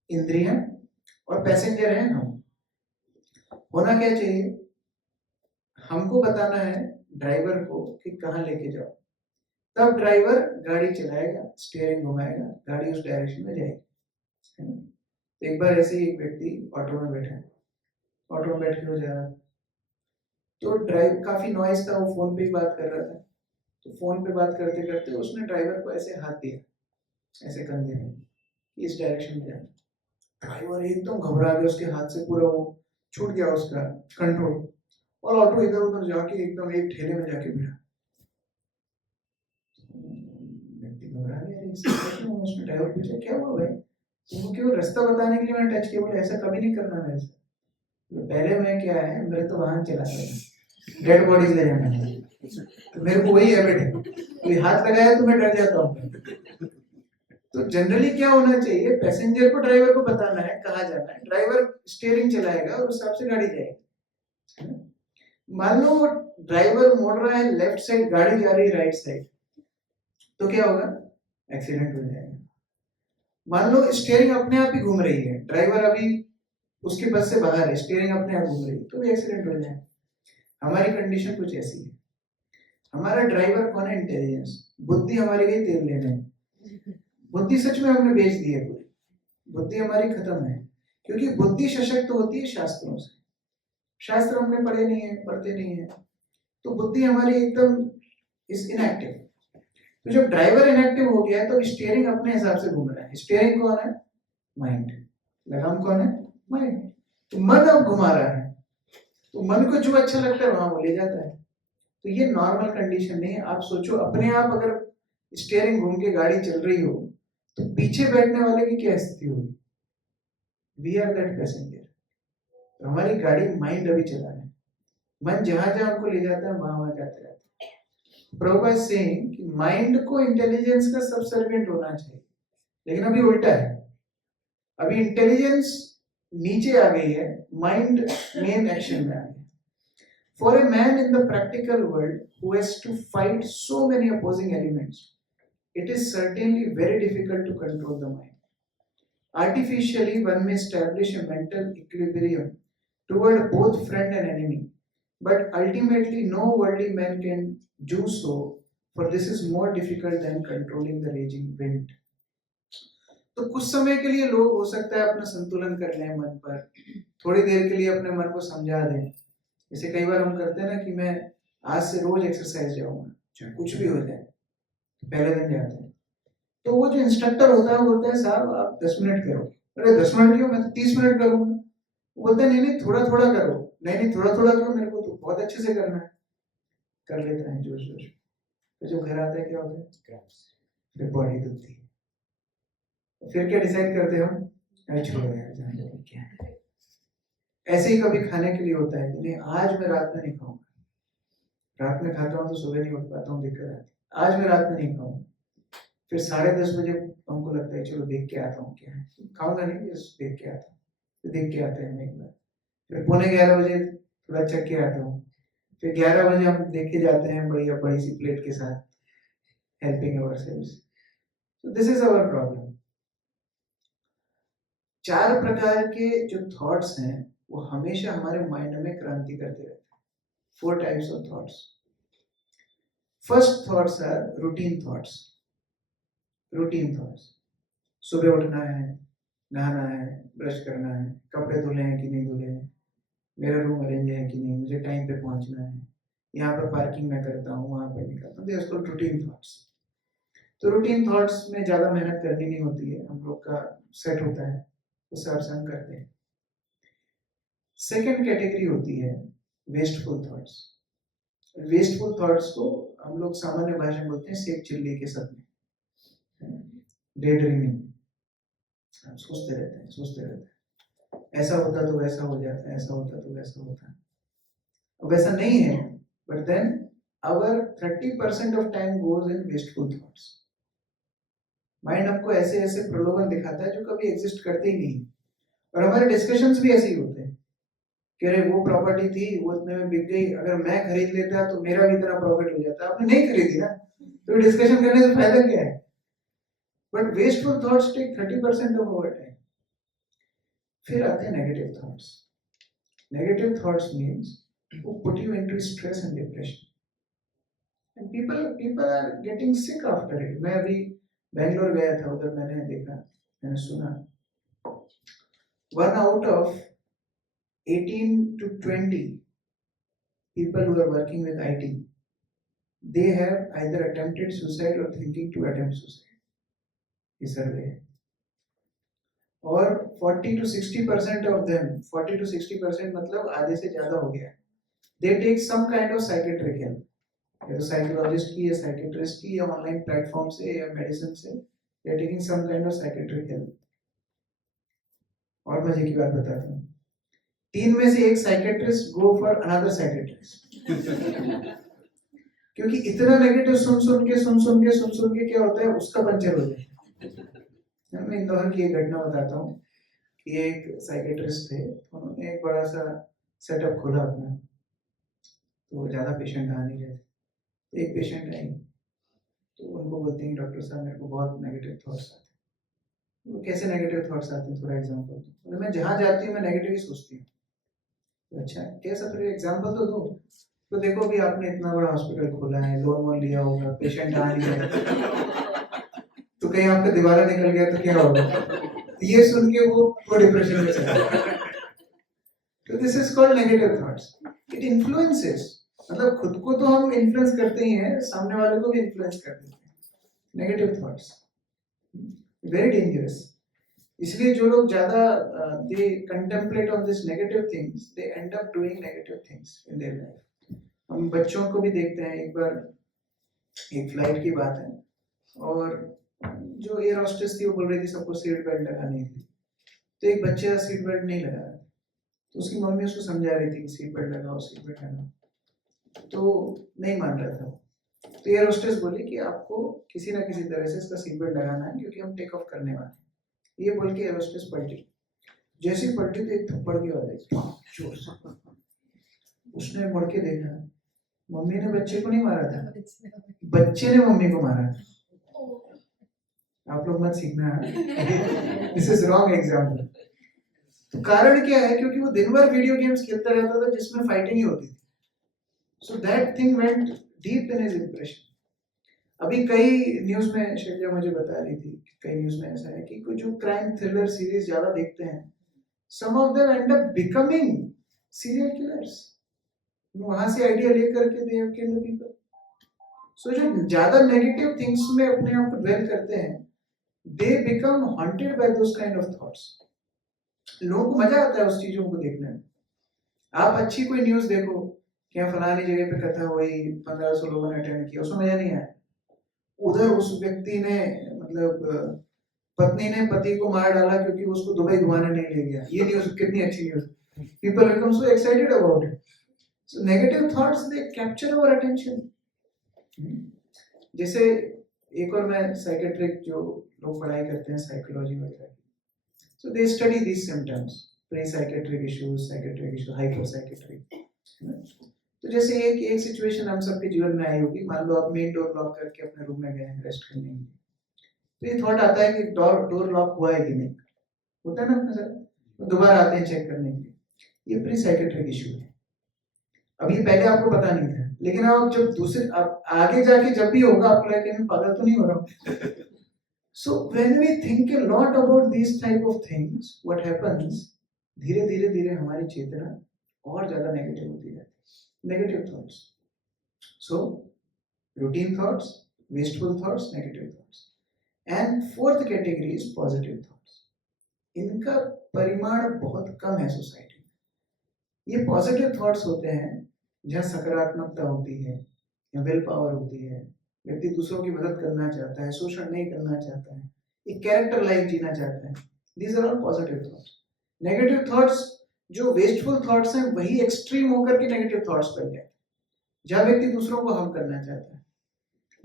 इंद्रियां और पैसेंजर हैं हम। होना क्या चाहिए? हमको बताना है ड्राइवर को कि कहाँ लेके जाओ, तब ड्राइवर गाड़ी चलाएगा, स्टीयरिंग घुमाएगा, गाड़ी उस डायरेक्शन में जाएगी। तो एक बार ऐसे ही एक व्यक्ति ऑटो में बैठा है, ऑटो में बैठ के वो जा रहा था, तो ड्राइव काफी नॉइज था, वो फोन पे ही बात कर रहा था। तो फोन पे बात करते करते उसने ड्राइवर को ऐसे हाथ दिया, ऐसे कंधे में, इस डायरेक्शन में जाना। ड्राइवर एकदम घबरा गया, उसके हाथ से पूरा वो छूट गया उसका कंट्रोल, और ऑटो इधर उधर जाके एकदम एक ठेले में जाके भिड़ा। व्यक्ति घबरा गया। उसने ड्राइवर पूछा क्या हुआ भाई, तुमको केवल रास्ता बताने के लिए मैंने टच किया, बोले ऐसा कभी नहीं करना मेरे से। तो पहले मैं क्या है, मेरे तो वाहन चलाता है, डेड बॉडीज ले जाना है, तो मेरे को वही हैबिट है, कोई हाथ लगाया तो मैं डर जाता हूँ। तो जनरली क्या होना चाहिए, पैसेंजर को ड्राइवर को बताना है कहाँ जाना है, ड्राइवर स्टीयरिंग चलाएगा और उस हिसाब से गाड़ी जाएगी। मान लो ड्राइवर मोड़ रहा है लेफ्ट साइड, गाड़ी जा रही है राइट साइड, तो क्या होगा? एक्सीडेंट हो जाएगा। मान लो स्टीयरिंग अपने आप ही घूम रही है, ड्राइवर अभी उसके बस से बाहर है, स्टीयरिंग अपने आप घूम रही है, तो भी एक्सीडेंट हो जाएगा। हमारी कंडीशन कुछ ऐसी है। हमारा ड्राइवर कौन है? इंटेलिजेंस। बुद्धि हमारी गई तेल लेने, बुद्धि सच में हमने बेच दी है पूरी, बुद्धि हमारी खत्म है। क्योंकि बुद्धि सशक्त होती है शास्त्रों से, शास्त्र हमने पढ़े नहीं है, पढ़ते नहीं है, तो बुद्धि हमारी एकदम इज इनएक्टिव। तो जब ड्राइवर इनएक्टिव हो गया तो स्टीयरिंग अपने हिसाब से घूम रहा है। स्टीयरिंग कौन है? माइंड। लगाम कौन है? माइंड। तो मन अब घुमा रहा है, तो मन को जो अच्छा लगता है वहां वो ले जाता है। तो ये नॉर्मल कंडीशन नहीं है। आप सोचो, अपने आप अगर स्टीयरिंग घूम के गाड़ी चल रही हो तो पीछे बैठने वाले की क्या स्थिति होगी? We are that passenger. तो हमारी गाड़ी माइंड अभी चला रहा है, मन जहां जहां हमको ले जाता है वहां वहां जाते रहते हैं। प्रभुपाद सेइंग कि माइंड को इंटेलिजेंस का सब सर्वेंट होना चाहिए, लेकिन अभी उल्टा है। अभी इंटेलिजेंस नीचे आ गई है, माइंड मेन एक्शन में आ गया। For a man in the practical world who has to fight so many opposing elements, it is certainly very difficult to control the mind. Artificially, one may establish a mental equilibrium toward both friend and enemy, but ultimately no worldly man can do so, for this is more difficult than controlling the raging wind. तो कुछ समय के लिए लोग हो सकता है अपना संतुलन कर लें मन पर, थोड़ी देर के लिए अपने मन को समझा दें। जैसे कई बार हम करते हैं ना कि मैं आज से रोज एक्सरसाइज जाऊंगा, चाहे कुछ भी हो जाए, पहले दिन जाते हैं, तो वो जो इंस्ट्रक्टर होता है वो बोलता है साहब आप 10 मिनट करो। अरे 10 मिनट क्यों, मैं तो 30 मिनट करूंगा। वो बोलता है नहीं नहीं थोड़ा थोड़ा करो। नहीं नहीं थोड़ा थोड़ा क्यों, मेरे को तो बहुत अच्छे से करना है। कर लेता है जोश जोश, फिर जब घर आता है क्या होता है? फिर बॉडी दुखती है। फिर क्या डिसाइड करते हो? अरे छोड़ो यार, जाने दो, क्या है। ऐसे ही कभी खाने के लिए होता है कि नहीं आज मैं रात में नहीं खाऊंगा, रात में खाता हूँ तो सुबह नहीं उठ पाता हूँ, दिक्कत आती है, आज मैं रात में नहीं खाऊंगा। फिर 10:30 बजे हमको लगता है चलो देख के आता हूँ क्या है, खाऊंगा नहीं, बस देख के आता हूँ। फिर देख के आते हैं हम एक बार, फिर 11:15 बजे थोड़ा चख के आता हूँ, फिर 11 बजे हम देख के जाते हैं बढ़िया बड़ी सी प्लेट के साथ, helping ourselves. So this is our problem. 4 प्रकार के जो थॉट्स हैं वो हमेशा हमारे माइंड में क्रांति करते रहते हैं। 4 types of thoughts. First thoughts are routine thoughts. Routine thoughts. सुबह उठना है, नहाना है, ब्रश करना है, कपड़े धुले हैं कि नहीं धुले हैं, मेरा रूम अरेंज है कि नहीं, मुझे टाइम पे पहुंचना है, यहाँ पर पार्किंग मैं करता हूँ, वहाँ पर नहीं करता हूँ। इसको रूटीन थॉट्स। तो रूटीन थॉट्स में ज़्यादा मेहनत करनी नहीं होती है, हम लोग का सेट होता है, उस हिसाब से हम करते हैं। सेकेंड कैटेगरी होती है वेस्टफुल थॉट्स। वेस्टफुल थॉट्स को हम लोग सामान्य भाषा में बोलते हैं सेब चिल्ली के सपने, डे ड्रीमिंग। सोचते रहते हैं, सोचते रहते हैं, ऐसा होता तो वैसा हो जाता, ऐसा होता तो वैसा होता। अब वैसा नहीं है, but then our 30% of time goes in wasteful thoughts. Mind हमको ऐसे ऐसे प्रलोभन दिखाता है जो कभी एग्जिस्ट करते ही नहीं, और हमारे डिस्कशंस भी ऐसे ही होते हैं कि अरे वो प्रॉपर्टी थी, वो इतने में बिक गई, अगर मैं खरीद लेता तो मेरा भी इतना प्रॉफिट हो जाता। आपने नहीं खरीदी ना, तो डिस्कशन करने से फायदा क्या है? But wasteful thoughts take 30% of our time. फिर आते हैं negative thoughts. Negative thoughts means वो put you into stress and depression, and people are getting sick after it. मैं अभी बेंगलोर गया था, उधर मैंने देखा, मैंने सुना, 1 out of 18 to 20 people who are working with IT, they have either attempted suicide or thinking to attempt suicide. ये सर्वे है। और 40 to 60% of them, 40 to 60% मतलब आधे से ज्यादा हो गया, they take some kind of psychiatric help, या तो साइकोलॉजिस्ट की, या साइकियाट्रिस्ट की, या ऑनलाइन प्लेटफॉर्म से, या मेडिसिन से, they are taking some kind of psychiatric help। और मजे की बात बताता हूँ, 3 में से 1 psychiatrist go for another psychiatrist. क्योंकि इतना नेगेटिव सुन सुन के क्या होता है, उसका पंचर हो जाता है। मैं इंदौर की एक घटना बताता हूँ कि एक साइकियाट्रिस्ट थे, उन्होंने एक बड़ा सा सेटअप खोला अपना, तो ज़्यादा पेशेंट आ नहीं रहे थे। एक पेशेंट आई, तो उनको बोलते हैं डॉक्टर साहब मेरे को बहुत नेगेटिव थॉट्स आते हैं। वो कैसे नेगेटिव थॉट्स आते हैं, थोड़ा एग्जांपल दो। मैं जहाँ जाती हूँ मैं नेगेटिव ही सोचती हूँ। तो अच्छा कैसा, फिर एग्जांपल तो दो। तो देखो भी आपने इतना बड़ा हॉस्पिटल खोला है, लोन वोन लिया होगा, पेशेंट आ नहीं रहे, तो कहीं आपका दीवारा निकल गया तो क्या होगा? ये सुन के वो डिप्रेशन में चला गया। तो this is called negative thoughts. It influences, मतलब खुद को तो हम इन्फ्लुएंस करते ही हैं, सामने वाले को भी इन्फ्लुएंस कर देते हैं। Negative thoughts very dangerous. इसलिए जो लोग ज्यादा they contemplate on this negative things, they end up doing negative things in their life. हम बच्चों को भी देखते हैं। एक बार एक फ्लाइट की बात है, और जो एयर होस्टेस थी वो बोल रही थी सबको सीट बेल्ट लगाने के लिए, तो एक बच्चा सीट बेल्ट नहीं लगा रहा, तो उसकी मम्मी उसको समझा रही थी कि सीट बेल्ट लगाओ, सीट बेल्ट लगाओ, तो नहीं मान रहा था। तो एयर होस्टेस बोली कि आपको किसी ना किसी तरह से इसका सीट बेल्ट लगाना है, क्योंकि हम टेक ऑफ करने वाले हैं। ये बोल के एयर होस्टेस पलटी, जैसे ही पलटी तो एक थप्पड़ की आवाज आई जोर से। उसने मुड़ के देखा, मम्मी ने बच्चे को नहीं मारा था, बच्चे ने मम्मी को मारा था। आप लोग मत सीखना, दिस इज रॉन्ग एग्जाम्पल। तो कारण क्या है? क्योंकि वो दिन भर वीडियो गेम्स खेलता रहता था जिसमें फाइटिंग ही होती थी। So that thing went deep in his impression. अभी कई न्यूज में शैल्या मुझे बता रही थी, कई न्यूज में ऐसा है कि कुछ जो क्राइम थ्रिलर सीरीज ज्यादा देखते हैं, some of them end up becoming serial killers. वहां से आइडिया लेकर के they have killed people. So जो ज्यादा नेगेटिव थिंग्स में अपने आप को ड्वेल करते हैं, they become haunted by those kind of thoughts. लोगों को मजा आता है उस चीजों को देखने में। आप अच्छी कोई न्यूज देखो क्या फलानी जगह पे कथा हुई, 1500 लोगों ने अटेंड किया, उसमें मजा नहीं आया। उधर उस व्यक्ति ने, मतलब पत्नी ने पति को मार डाला क्योंकि उसको दुबई घुमाने नहीं ले गया, ये न्यूज कितनी अच्छी news, people become so excited about it. So negative thoughts they capture our attention. जैसे एक और, मैं साइकियाट्रिक जो लोग पढ़ाई करते हैं साइकोलॉजी वगैरह, so they study these symptoms, pre-psychiatric issues, psychiatric issue, hyper-psychiatric। तो जैसे एक सिचुएशन हम सबके जीवन में आई होगी, मान लो आप मेन डोर लॉक करके अपने रूम में गए हैं रेस्ट करने के लिए, तो ये थॉट आता है कि डोर लॉक हुआ है कि नहीं, होता है ना अपने साथ, तो दोबारा आते हैं चेक करने के लिए। ये प्री-साइकियाट्रिक इशू है। अब ये पहले आपको पता नहीं था, लेकिन अब जब दूसरे, अब आगे जाके जब भी होगा आपको लगेगा कि मैं पागल तो नहीं हो रहा हूँ। So when we think a lot about these type of things, what happens, धीरे धीरे धीरे हमारी चेतना और ज्यादा नेगेटिव होती जाती है, negative thoughts. So routine thoughts, wasteful thoughts, negative thoughts. And fourth category is positive thoughts. इनका परिमाण बहुत कम है सोसाइटी में. ये पॉजिटिव थॉट्स होते हैं जहाँ सकारात्मकता होती है, या विल पावर होती है, व्यक्ति दूसरों की मदद करना चाहता है, शोषण नहीं करना चाहता है, एक कैरेक्टर लाइफ जीना चाहता है. These are all positive thoughts. Negative thoughts, जो वेस्टफुल थॉट्स हैं, वही एक्सट्रीम होकर के नेगेटिव थॉट्स बन जाते हैं, जहाँ व्यक्ति दूसरों को हार्म करना चाहता है.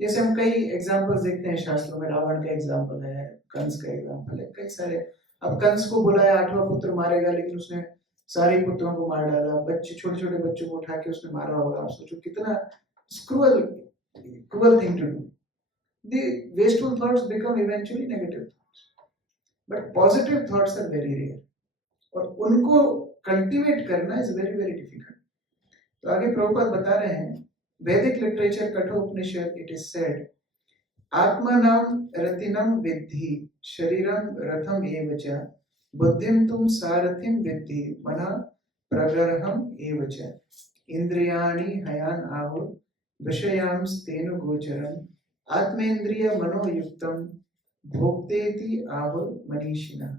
जैसे हम कई एग्जाम्पल्स देखते हैं शास्त्रों में, रावण का एग्जाम्पल है, कंस का एग्जाम्पल है, कई सारे. अब कंस को बुलाया 8वां पुत्र मारेगा, लेकिन उसने सारे पुत्रों को मार डाला, बच्चे, छोटे छोटे बच्चों को उठा के उसने मारा होगा. आप सोचो कितना cruel thing to do. The wasteful thoughts become eventually negative thoughts, but positive thoughts are very rare, और उनको कल्टीवेट करना is very very difficult. तो आगे प्रभुपाद बता रहे हैं, वैदिक literature Kathopanishad, it is said, आत्मानं रतिनं विद्धि शरीरं रथम एव च बुद्धिं तुम सारथिं विद्धि मनः प्रग्रहम् एव च इंद्रियाणि Hayyan आहुः विषयांस्तेनु गोचरम् आत्मेन्द्रिय मनोयुक्तं भोक्तेति आहुः मनीषिणः.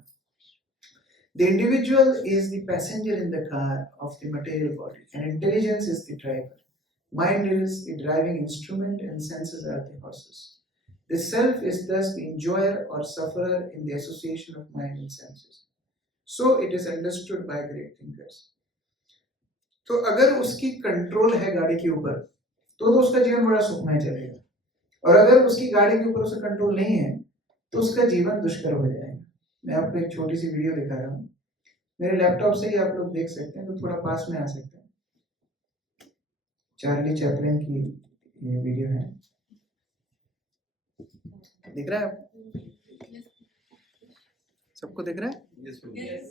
The individual is the passenger in the car of the material body, and intelligence is the driver. Mind is the driving instrument, and senses are the horses. The self is thus the enjoyer or sufferer in the association of mind and senses. So it is understood by great thinkers. तो अगर उसकी control है गाड़ी के ऊपर, तो उसका जीवन बड़ा सुखमय चलेगा, और अगर उसकी गाड़ी के ऊपर उसका कंट्रोल नहीं है, तो उसका जीवन दुष्कर हो जाएगा. मैं आपको एक छोटी सी वीडियो दिखा रहा हूँ, मेरे लैपटॉप से ही आप लोग देख सकते हैं, तो थोड़ा पास में आ सकते हैं. चार्ली चैपलिन की ये वीडियो है, दिख रहा है? सबको दिख रहा है? Yes.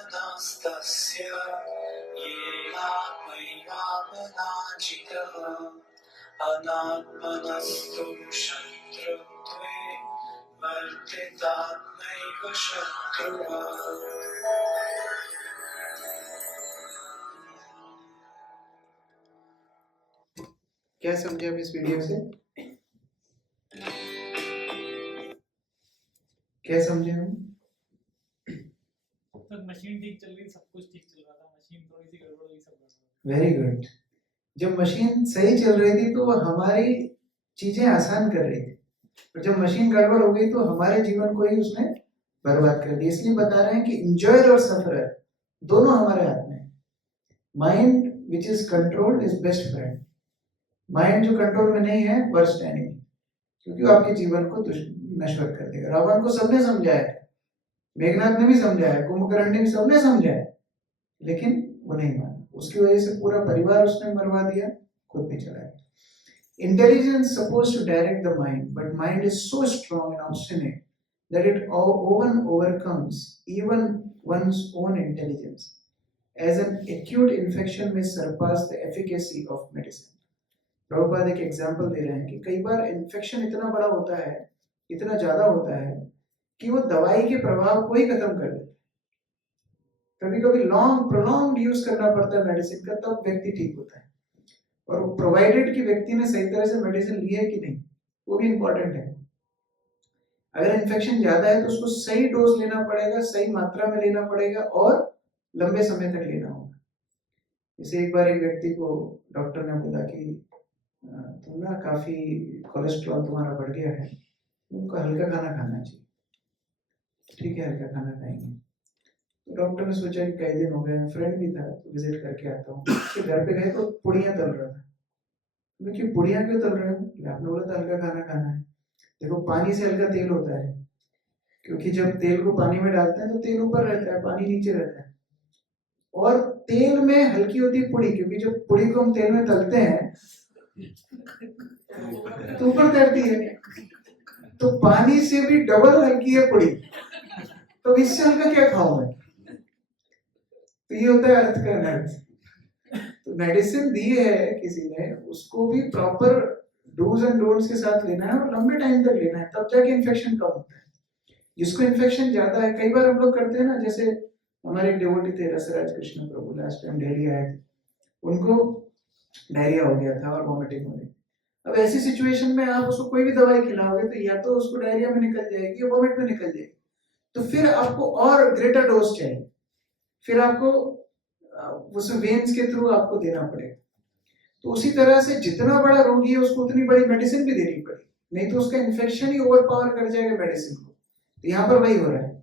बन्धुरात्मनास्तस्य येनात्मैवापनाचितः अनात्मनस्तु शत्रुत्वे वर्तितात्मैव शत्रुः. क्या समझे हम इस वीडियो से? क्या समझे हम? तो मशीन ठीक चल रही, सब कुछ ठीक चल रहा था, मशीन थोड़ी सी गड़बड़ हुई, सब गड़बड़। Very good. जब मशीन सही चल रही थी तो वो हमारी चीजें आसान कर रही थी, और जब मशीन गड़बड़ हो गई तो हमारे जीवन को ही उसने बर्बाद कर दिया। इसलिए बता रहे हैं कि इंजॉयर और सफरर दोनों हमारे हाथ में। Mind which is controlled is best friend. Mind जो कंट्रोल में नहीं है वर्स्ट एनिमी, क्योंकि वो आपके जीवन को नश्वर कर देगा। रावण को सबने समझाया, मेघनाथ ने भी समझाया, कुंभकर्ण ने भी, सबने समझाया, लेकिन वो नहीं माना। उसकी वजह से पूरा परिवार उसने मरवा दिया, खुद भी चला गया। Intelligence supposed to direct the mind, but mind is so strong and obstinate that it often overcomes even one's own intelligence. As an acute infection may surpass the efficacy of medicine. Prabhupada एक example दे रहे हैं कि कई बार infection इतना बड़ा होता है, इतना ज्यादा होता है कि वो दवाई के प्रभाव को ही खत्म कर देता है। कभी कभी लॉन्ग प्रोलॉन्ग यूज करना पड़ता है मेडिसिन का, तब व्यक्ति ठीक होता है। और प्रोवाइडेड कि व्यक्ति ने सही तरह से मेडिसिन ली है कि नहीं, वो भी इंपॉर्टेंट है। अगर इन्फेक्शन ज्यादा है तो उसको सही डोज लेना पड़ेगा, सही मात्रा में लेना पड़ेगा और लंबे समय तक लेना होगा। जैसे एक बार एक व्यक्ति को डॉक्टर ने बोला कि तुम ना काफी कोलेस्ट्रॉल तुम्हारा बढ़ गया है, तुमको हल्का खाना खाना चाहिए। ठीक है, हल्का खाना खाएंगे। तो डॉक्टर ने सोचा कि कई दिन हो गए, फ्रेंड भी था तो विजिट करके आता हूँ। उसके घर पे गए तो पुड़िया तल रहा था। देखिए पुड़िया क्यों तल रहे हो? आपने बोला था हल्का खाना खाना है। देखो पानी से हल्का तेल होता है, क्योंकि जब तेल को पानी में डालते हैं तो तेल ऊपर रहता है, पानी नीचे रहता है। और तेल में हल्की होती है पुड़ी, क्योंकि जब पुड़ी को हम तेल में तलते हैं तो ऊपर तैरती है। तो पानी से भी डबल हल्की है पुड़ी, तो इससे हल्का क्या खाऊं मैं? तो ये होता है अर्थ का अनर्थ। तो मेडिसिन दी है किसी ने, उसको भी प्रॉपर डूज एंड डोंट्स के साथ लेना है और लंबे टाइम तक लेना है, तब जाके इन्फेक्शन कम होता है। जिसको इन्फेक्शन ज्यादा है, कई बार हम लोग करते हैं ना, जैसे हमारे एक डिवोटी थे रसराज कृष्ण प्रभु, लास्ट टाइम दिल्ली आए थे, उनको डायरिया हो गया था और वॉमिटिंग हो गई। अब ऐसी सिचुएशन में आप उसको कोई भी दवाई खिलाओगे तो या तो उसको डायरिया में निकल जाएगी या वॉमिट में निकल जाएगी। तो फिर आपको और ग्रेटर डोज चाहिए, फिर आपको उस वेन्स के थ्रू आपको देना पड़ेगा। तो उसी तरह से जितना बड़ा रोगी है उसको उतनी बड़ी मेडिसिन भी देनी पड़ेगी, नहीं तो उसका इन्फेक्शन ही ओवर पावर कर जाएगा मेडिसिन को। तो यहाँ पर वही हो रहा है।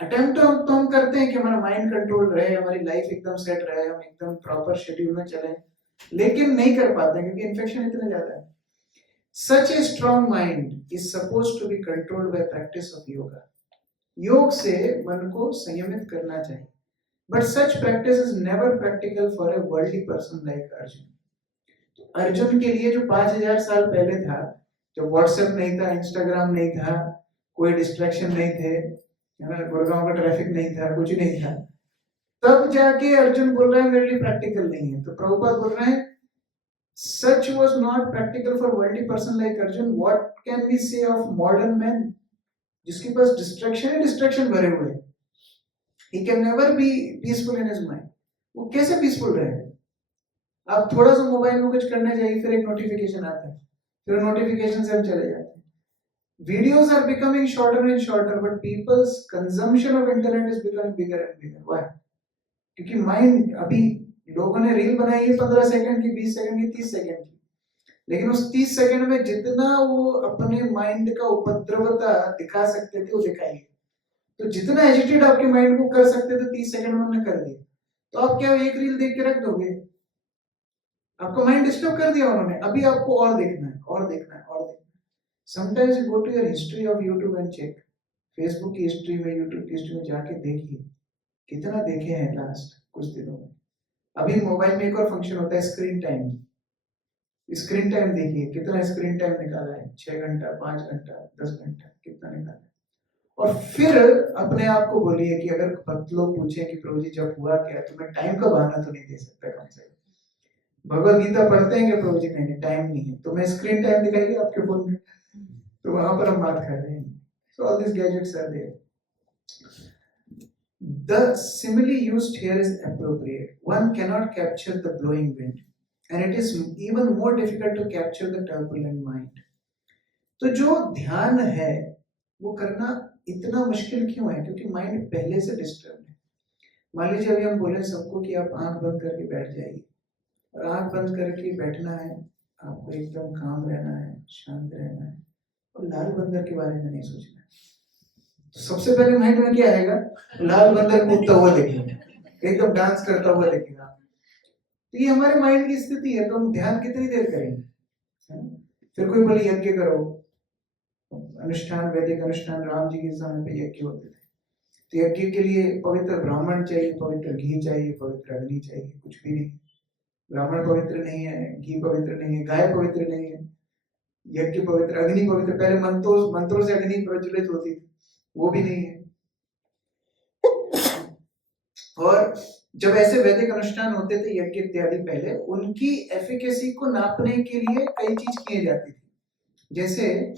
अटेम्प्ट तो हम करते हैं कि हमारा माइंड कंट्रोल रहे, हमारी लाइफ एकदम सेट रहे, हम एकदम प्रॉपर शेड्यूल में चलें, लेकिन नहीं कर पाते क्योंकि इन्फेक्शन इतना ज्यादा है। Such a strong mind is supposed to be controlled by practice of yoga. योग से मन को संयमित करना चाहिए, but such practice is never practical for a worldly person like Arjun. तो अर्जुन के लिए जो 5000 साल पहले था, जब व्हाट्सएप नहीं था, इंस्टाग्राम नहीं था, कोई डिस्ट्रैक्शन नहीं थे, है ना, गुड़गांव का ट्रैफिक नहीं था, कुछ नहीं था, तब जाके अर्जुन बोल रहा है मेरे लिए प्रैक्टिकल नहीं है। तो प्रभुपाद बोल रहे हैं such was not practical for worldly person like Arjun. What can we say of modern men? जिसके पास डिस्ट्रैक्शन भरे हुए हैं, he can never be peaceful in his mind. वो कैसे पीसफुल रहेगा? आप थोड़ा सा मोबाइल में कुछ करने जाइए, फिर एक नोटिफिकेशन आता है, फिर नोटिफिकेशन से हम चले जाते हैं। Videos are becoming shorter and shorter, but people's consumption of internet is becoming bigger and bigger. Why? क्योंकि माइंड, अभी लोगों ने रील बनाई है 15 सेकंड की, 20 सेकंड की, 30 सेकंड की, लेकिन उस 30 सेकंड में जितना वो अपने माइंड का उपद्रवता दिखा सकते थे वो दिखाई। तो जितना एजिटेट आपके माइंड को कर सकते थे 30 सेकंड में उन्होंने कर दिया। तो आप क्या एक रील देख के रख दोगे? आपका माइंड डिस्टर्ब कर दिया उन्होंने, अभी आपको और देखना है और देखना है और देखना है। Sometimes you go to your history of YouTube and check, Facebook की हिस्ट्री में, यूट्यूब की हिस्ट्री में जाके देखिए कितना देखे हैं लास्ट कुछ दिनों में। अभी मोबाइल में एक और फंक्शन होता है स्क्रीन टाइम। स्क्रीन टाइम देखिए कितना स्क्रीन टाइम निकाला है, 6 घंटा, 5 घंटा, 10 घंटा, कितना निकाला है। और फिर अपने आप को बोलिए कि अगर लोग पूछे कि प्रभु जी जब हुआ क्या, तो मैं टाइम का बहाना तो नहीं दे सकता कम से कम। भगवत गीता पढ़ते हैं कि प्रभु जी नहीं टाइम नहीं है, तो मैं स्क्रीन टाइम दिखाइए आपके फोन में, तो वहां पर हम बात कर रहे हैं। So all these gadgets are there. The simile used here is appropriate. One cannot capture the blowing wind. and it is even more difficult to capture the turbulent mind. तो जो ध्यान है वो करना इतना मुश्किल क्यों है? क्योंकि माइंड पहले से डिस्टर्ब है। मान लीजिए अभी हम बोले सबको कि आप आंख बंद करके बैठ जाइए, और आंख बंद करके बैठना है, आपको एकदम काम रहना है, शांत रहना है, और लाल बंदर के बारे में नहीं सोचना है। तो सबसे पहले माइंड में क्या आएगा? लाल बंदर कूदता हुआ दिखेगा, एकदम डांस करता हुआ दिखेगा। तो ये हमारे माइंड की स्थिति है। तो हम ध्यान कितनी देर करेंगे? फिर कोई बोले यज्ञ करो, अनुष्ठान, वैदिक अनुष्ठान, राम जी के समय पे यज्ञ होते थे। तो यज्ञ के लिए पवित्र ब्राह्मण चाहिए, पवित्र घी चाहिए, पवित्र अग्नि चाहिए। कुछ भी नहीं, ब्राह्मण पवित्र नहीं है, घी पवित्र नहीं है, गाय पवित्र नहीं है, यज्ञ पवित्र, अग्नि पवित्र। पहले मंत्रों से अग्नि प्रज्वलित होती थी, वो भी नहीं है। और जब ऐसे वैदिक अनुष्ठान होते थे यज्ञ इत्यादि, पहले उनकी एफिकेसी को नापने के लिए कई चीज किए जाती थी। जैसे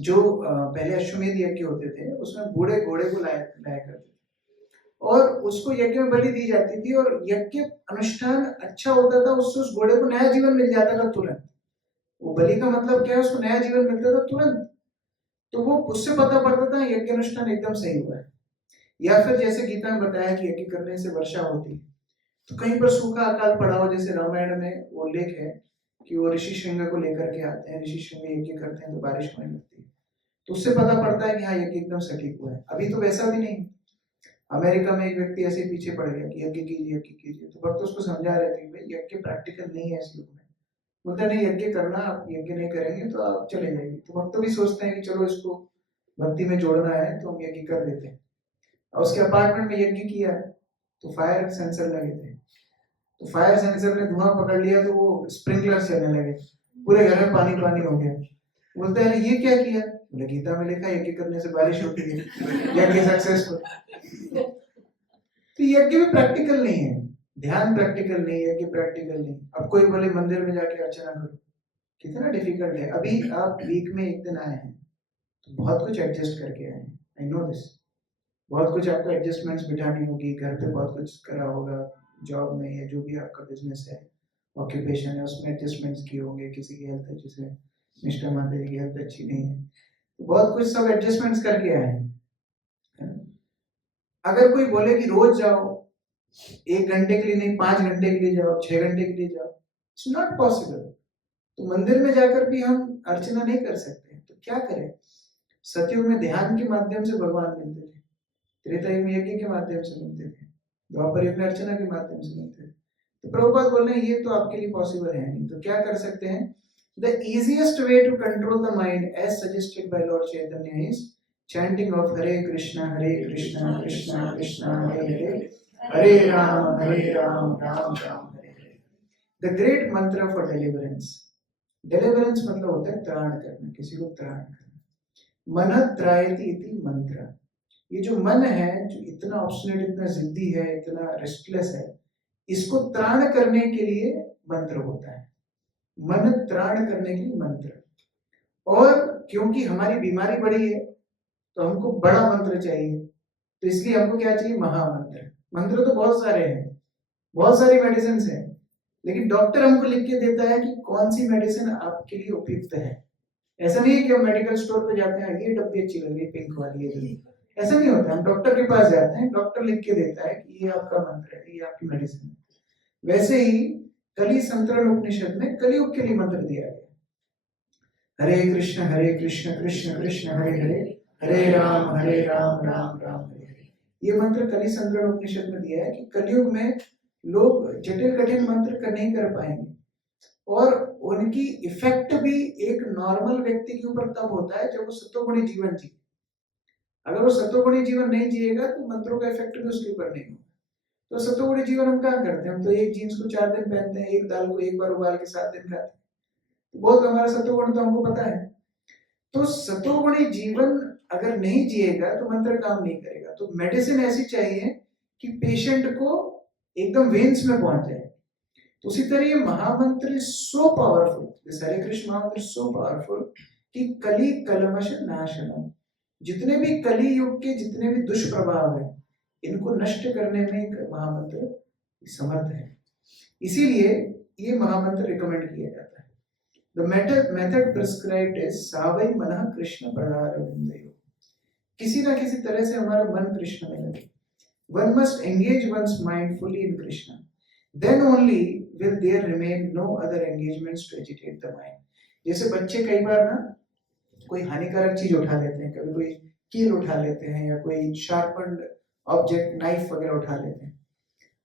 जो पहले अश्वमेध यज्ञ होते थे उसमें बूढ़े घोड़े को लाया करते थे और उसको यज्ञ में बलि दी जाती थी, और यज्ञ अनुष्ठान अच्छा होता था, उससे उस घोड़े को नया जीवन मिल जाता था तुरंत। वो बलि का मतलब क्या है? उसको नया जीवन मिलता था तुरंत। तो वो उससे पता पड़ता था यज्ञ अनुष्ठान एकदम सही हुआ है। या फिर जैसे गीता में बताया कि यज्ञ करने से वर्षा होती है, तो कहीं पर सूखा अकाल पड़ा हो, जैसे रामायण में वो उल्लेख है कि वो ऋषि श्रृंग को लेकर के आते हैं, ऋषि श्रृंग यज्ञ करते हैं तो बारिश होने लगती है। तो उससे पता पड़ता है कि हाँ यज्ञ एकदम सटीक हुआ है। अभी तो वैसा भी नहीं। अमेरिका में एक व्यक्ति ऐसे पीछे पड़ गया कि यज्ञ कीजिए, यज्ञ कीजिए, तो भक्त उसको समझा रहे थे भाई यज्ञ प्रैक्टिकल नहीं है इस युग में। बोलते नहीं, यज्ञ करना, आप यज्ञ नहीं करेंगे तो आप चले जाएंगे। तो भक्त भी सोचते हैं कि चलो इसको भक्ति में जोड़ना है तो हम यज्ञ कर देते हैं। और उसके अपार्टमेंट में यज्ञ किया तो फायर सेंसर लगे थे, तो फायर सेंसर ने धुआं पकड़ लिया तो वो स्प्रिंकलर चलने लगे, पूरे घर में पानी पानी हो गया। बोलते हैं ये क्या किया? बोले गीता में लिखा यज्ञ करने से बारिश होती है, यज्ञ सक्सेसफुल। तो यज्ञ भी प्रैक्टिकल नहीं है, ध्यान प्रैक्टिकल नहीं, यज्ञ प्रैक्टिकल नहीं। अब कोई बोले मंदिर में जाके अर्चना करो, कितना डिफिकल्ट है। अभी आप वीक में एक दिन आए हैं तो बहुत कुछ एडजस्ट करके आए हैं, आई नो दिस। बहुत कुछ आपको एडजस्टमेंट्स बिठानी होगी, घर पे बहुत कुछ करा होगा, जॉब में या जो भी आपका बिजनेस है, ऑक्यूपेशन है, उसमें एडजस्टमेंट्स किए होंगे। किसी की हेल्थ अच्छी से, मिस्टर माता जी की हेल्थ अच्छी नहीं है, तो बहुत कुछ सब एडजस्टमेंट्स करके आए हैं। अगर कोई बोले कि रोज जाओ, 1 घंटे के लिए नहीं, 5 घंटे के लिए जाओ, 6 घंटे के लिए जाओ, इट्स नॉट पॉसिबल। तो मंदिर में जाकर भी हम अर्चना नहीं कर सकते, तो क्या करें? सतयुग में ध्यान के माध्यम से भगवान मिलते थे, त्रेता युग में यज्ञ के माध्यम से मिलते थे, द्वापर युग में अर्चना के माध्यम से मिलते थे। तो प्रभुपाद बोल रहे हैं ये तो आपके लिए पॉसिबल है नहीं, तो क्या कर सकते हैं? The easiest way to control the mind, as suggested by Lord Chaitanya, is chanting of Hare Krishna, Krishna Krishna, Hare Hare, Hare Ram, Ram Ram, Hare Hare. The great mantra for deliverance. Deliverance मतलब होता है त्राण करना, किसी को त्राण करना। मन त्रायति इति मंत्र। ये जो मन है, जो इतना ऑब्स्टिनेट, इतना जिद्दी है, इतना रेस्टलेस है, इसको त्राण करने के लिए मंत्र होता है। मन त्राण करने के लिए मंत्र। और क्योंकि हमारी बीमारी बड़ी है तो हमको बड़ा मंत्र चाहिए, तो इसलिए हमको क्या चाहिए? महामंत्र। मंत्र तो बहुत सारे हैं, बहुत सारी मेडिसिन है, लेकिन डॉक्टर हमको लिख के देता है कि कौन सी मेडिसिन आपके लिए उपयुक्त है। ऐसा नहीं है कि हम मेडिकल स्टोर पे जाते हैं, ये डब्बी अच्छी लग रही है, पिंक वाली है, ऐसा नहीं होता। हम डॉक्टर के पास जाते हैं, डॉक्टर लिख के देता है कि ये आपका मंत्र है, ये आपकी मेडिसिन है। वैसे ही कली संतरण उपनिषद में कलियुग के लिए मंत्र दिया गया, हरे कृष्ण कृष्ण कृष्ण हरे हरे, हरे राम राम राम हरे हरे। ये मंत्र कली संतरण उपनिषद में दिया है कि कलियुग में लोग जटिल कठिन मंत्र नहीं कर पाएंगे, और उनकी इफेक्ट भी एक नॉर्मल व्यक्ति के ऊपर तब होता है जब वो सत्वगुणी जीवन जिए। अगर वो सत्वगुणी जीवन नहीं जिएगा तो मंत्रों का इफेक्ट भी उसके ऊपर नहीं होगा। तो सत्वगुणी जीवन हम क्या करते हैं? हम तो एक जीन्स को 4 दिन पहनते हैं, एक दाल को एक बार उबाल के 7 दिन खाते हैं, तो बहुत हमारा सत्वगुण तो हमको पता है। तो सत्वगुणी जीवन अगर नहीं जिएगा तो मंत्र काम नहीं करेगा। तो मेडिसिन ऐसी चाहिए कि पेशेंट को एकदम वेन्स में पहुंच जाए। तो उसी तरह ये महामंत्र सो पावरफुल, दिस हरे कृष्ण महामंत्र सो पावरफुल कि कली कलमश नाशनम, जितने भी कली युग के जितने भी दुष्प्रभाव है, इनको नष्ट करने में महामंत्र समर्थ है। इसीलिए ये महामंत्र रिकमेंड किया जाता है। The method prescribed is सावै मनः कृष्ण पदारविंदयो। किसी ना किसी तरह से हमारा मन कृष्ण में लगे। One must engage one's mind fully in Krishna. Then only will there remain no other engagements to agitate the mind. जैसे बच्चे कई बार ना कोई हानिकारक चीज उठा लेते हैं, कभी कोई कील उठा लेते हैं या कोई शार्पन्ड ऑब्जेक्ट नाइफ वगैरह उठा लेते हैं।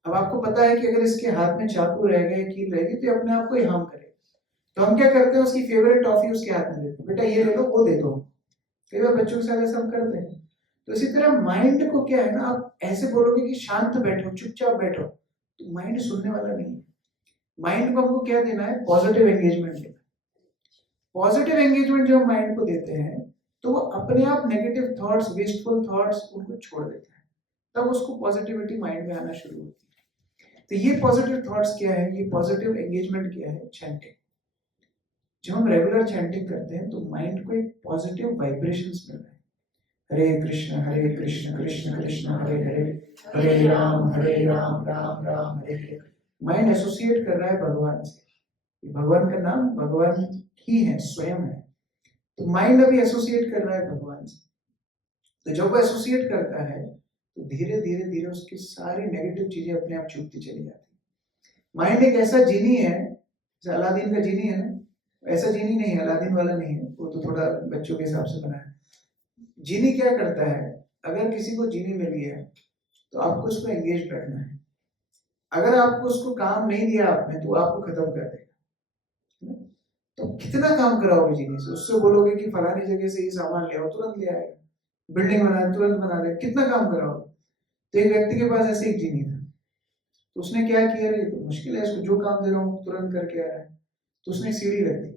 अब आपको पता है कि अगर इसके हाथ में चाकू रहेगा या कील रहेगी तो अपने आप को ही हार्म करेगा। तो हम क्या करते हैं, उसकी फेवरेट टॉफी उसके हाथ में देते हैं, बेटा ये ले लो, वो दे दो। कई बार बच्चों के साथ ऐसा हम करते हैं। तो इसी तरह माइंड को क्या है ना, आप ऐसे बोलोगे कि शांत बैठो, चुपचाप बैठो, तो माइंड सुनने वाला नहीं है। माइंड को हमको क्या देना है, पॉजिटिव एंगेजमेंट देना। पॉजिटिव एंगेजमेंट जब माइंड को देते हैं तो वो अपने आप नेगेटिव थॉट्स, वेस्टफुल थॉट्स उनको छोड़ देता है, तब उसको पॉजिटिविटी माइंड में आना शुरू होती है। तो ये पॉजिटिव थॉट्स क्या है, ये पॉजिटिव एंगेजमेंट क्या है, चैंटिंग। जब हम रेगुलर चैंटिंग करते हैं तो माइंड को एक पॉजिटिव वाइब्रेशंस मिल रहे हैं। हरे कृष्ण कृष्ण कृष्ण हरे हरे, हरे राम राम राम हरे हरे। माइंड एसोसिएट कर रहा है भगवान से, भगवान का नाम भगवान ही है, स्वयं है। तो माइंड अभी एसोसिएट कर रहा है भगवान से। तो जब वो एसोसिएट करता है तो धीरे धीरे धीरे उसकी सारी नेगेटिव चीजें अपने आप छूटती चली जाती। माइंड एक ऐसा जीनी है, जैसे अलादीन का जीनी है ना, ऐसा जीनी नहीं है, अलादीन वाला नहीं है, वो तो थोड़ा बच्चों के हिसाब से बना है। जीनी क्या करता है, अगर किसी को जीनी मिली है तो आपको उसको एंगेज रखना है। अगर आपको उसको काम नहीं दिया आपने तो आपको खत्म कर देगा। तो कितना काम कराओगे जीनी से, उससे बोलोगे कि फलानी जगह से ये सामान ले आओ, तुरंत ले आएगा, बिल्डिंग बना तुरंत बना दे, कितना काम कराओगे। तो एक व्यक्ति के पास ऐसे एक जीनी था, तो उसने क्या किया, ये तो मुश्किल है, इसको जो काम दे रहा हूँ तुरंत करके आ रहा है। तो उसने सीढ़ी रख दी,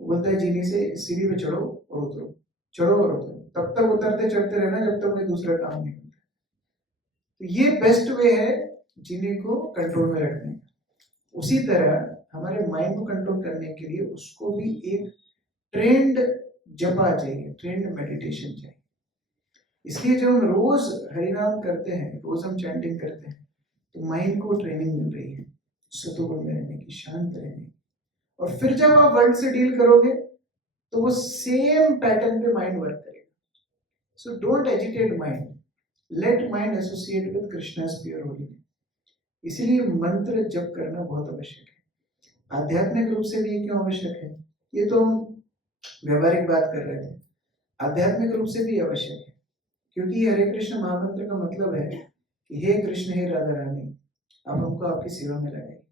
बोलता है जीनी से सीढ़ी पे चढ़ो और उतरो, चढ़ो और उतरो, तब तक उतरते चढ़ते रहना जब तक कोई दूसरा काम नहीं होता। तो ये बेस्ट वे है जीनी को कंट्रोल में रखने का। उसी तरह हमारे माइंड को कंट्रोल करने के लिए उसको भी एक ट्रेंड जपा चाहिए, ट्रेंड मेडिटेशन चाहिए। इसलिए जब हम रोज हरिनाम करते हैं, रोज हम चैंटिंग करते हैं, तो माइंड को ट्रेनिंग मिल रही है सतोगुण में रहने की, शांत रहने की। और फिर जब आप वर्ल्ड से डील करोगे तो वो सेम पैटर्न पे माइंड वर्क करेगा। So don't agitate mind, let mind associate with Krishna's pure holiness. इसीलिए मंत्र जप करना बहुत आवश्यक है। आध्यात्मिक रूप से भी क्यों आवश्यक है, ये तो हम व्यवहारिक बात कर रहे थे, आध्यात्मिक रूप से भी आवश्यक है। क्योंकि हरे कृष्ण महामंत्र का मतलब है कि हे कृष्ण, हे राधा रानी, अब हमको आपकी सेवा में लगाइए।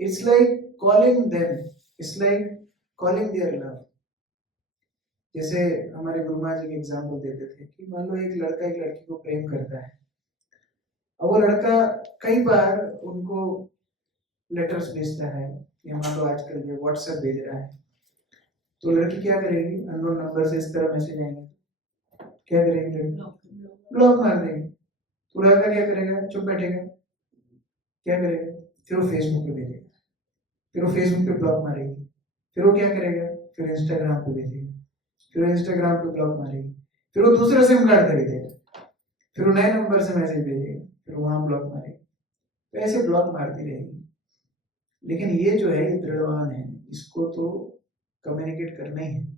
It's like calling them, it's like calling their love. जैसे हमारे गुरु महाराज जी एग्जाम्पल देते थे कि मान लो एक लड़का एक लड़की को प्रेम करता है, और वो लड़का कई बार उनको लेटर्स भेजता है, या मान लो आजकल ये व्हाट्सएप भेज रहा है, तो लड़की क्या करेगी, अननोन नंबर से इस तरह मैसेज आएंगे, क्या करेगी लड़की, ब्लॉक मार देगी। तो लड़का क्या करेगा, चुप बैठेगा, क्या करेगा, फिर वो फेसबुक पे भेजेगा, फिर वो फेसबुक पे ब्लॉक मारेगी, फिर वो क्या करेगा, फिर इंस्टाग्राम पे भेजेगा, फिर वो इंस्टाग्राम पे ब्लॉक मारेगी, फिर वो दूसरा सिम कार्ड खरीदेगा, फिर वो नए नंबर से मैसेज भेजेगा, फिर वहां ब्लॉक मारेगी। तो ऐसे ब्लॉक मारती रहेगी। लेकिन ये जो है ये दृढ़वान है, इसको तो कम्युनिकेट करना ही है।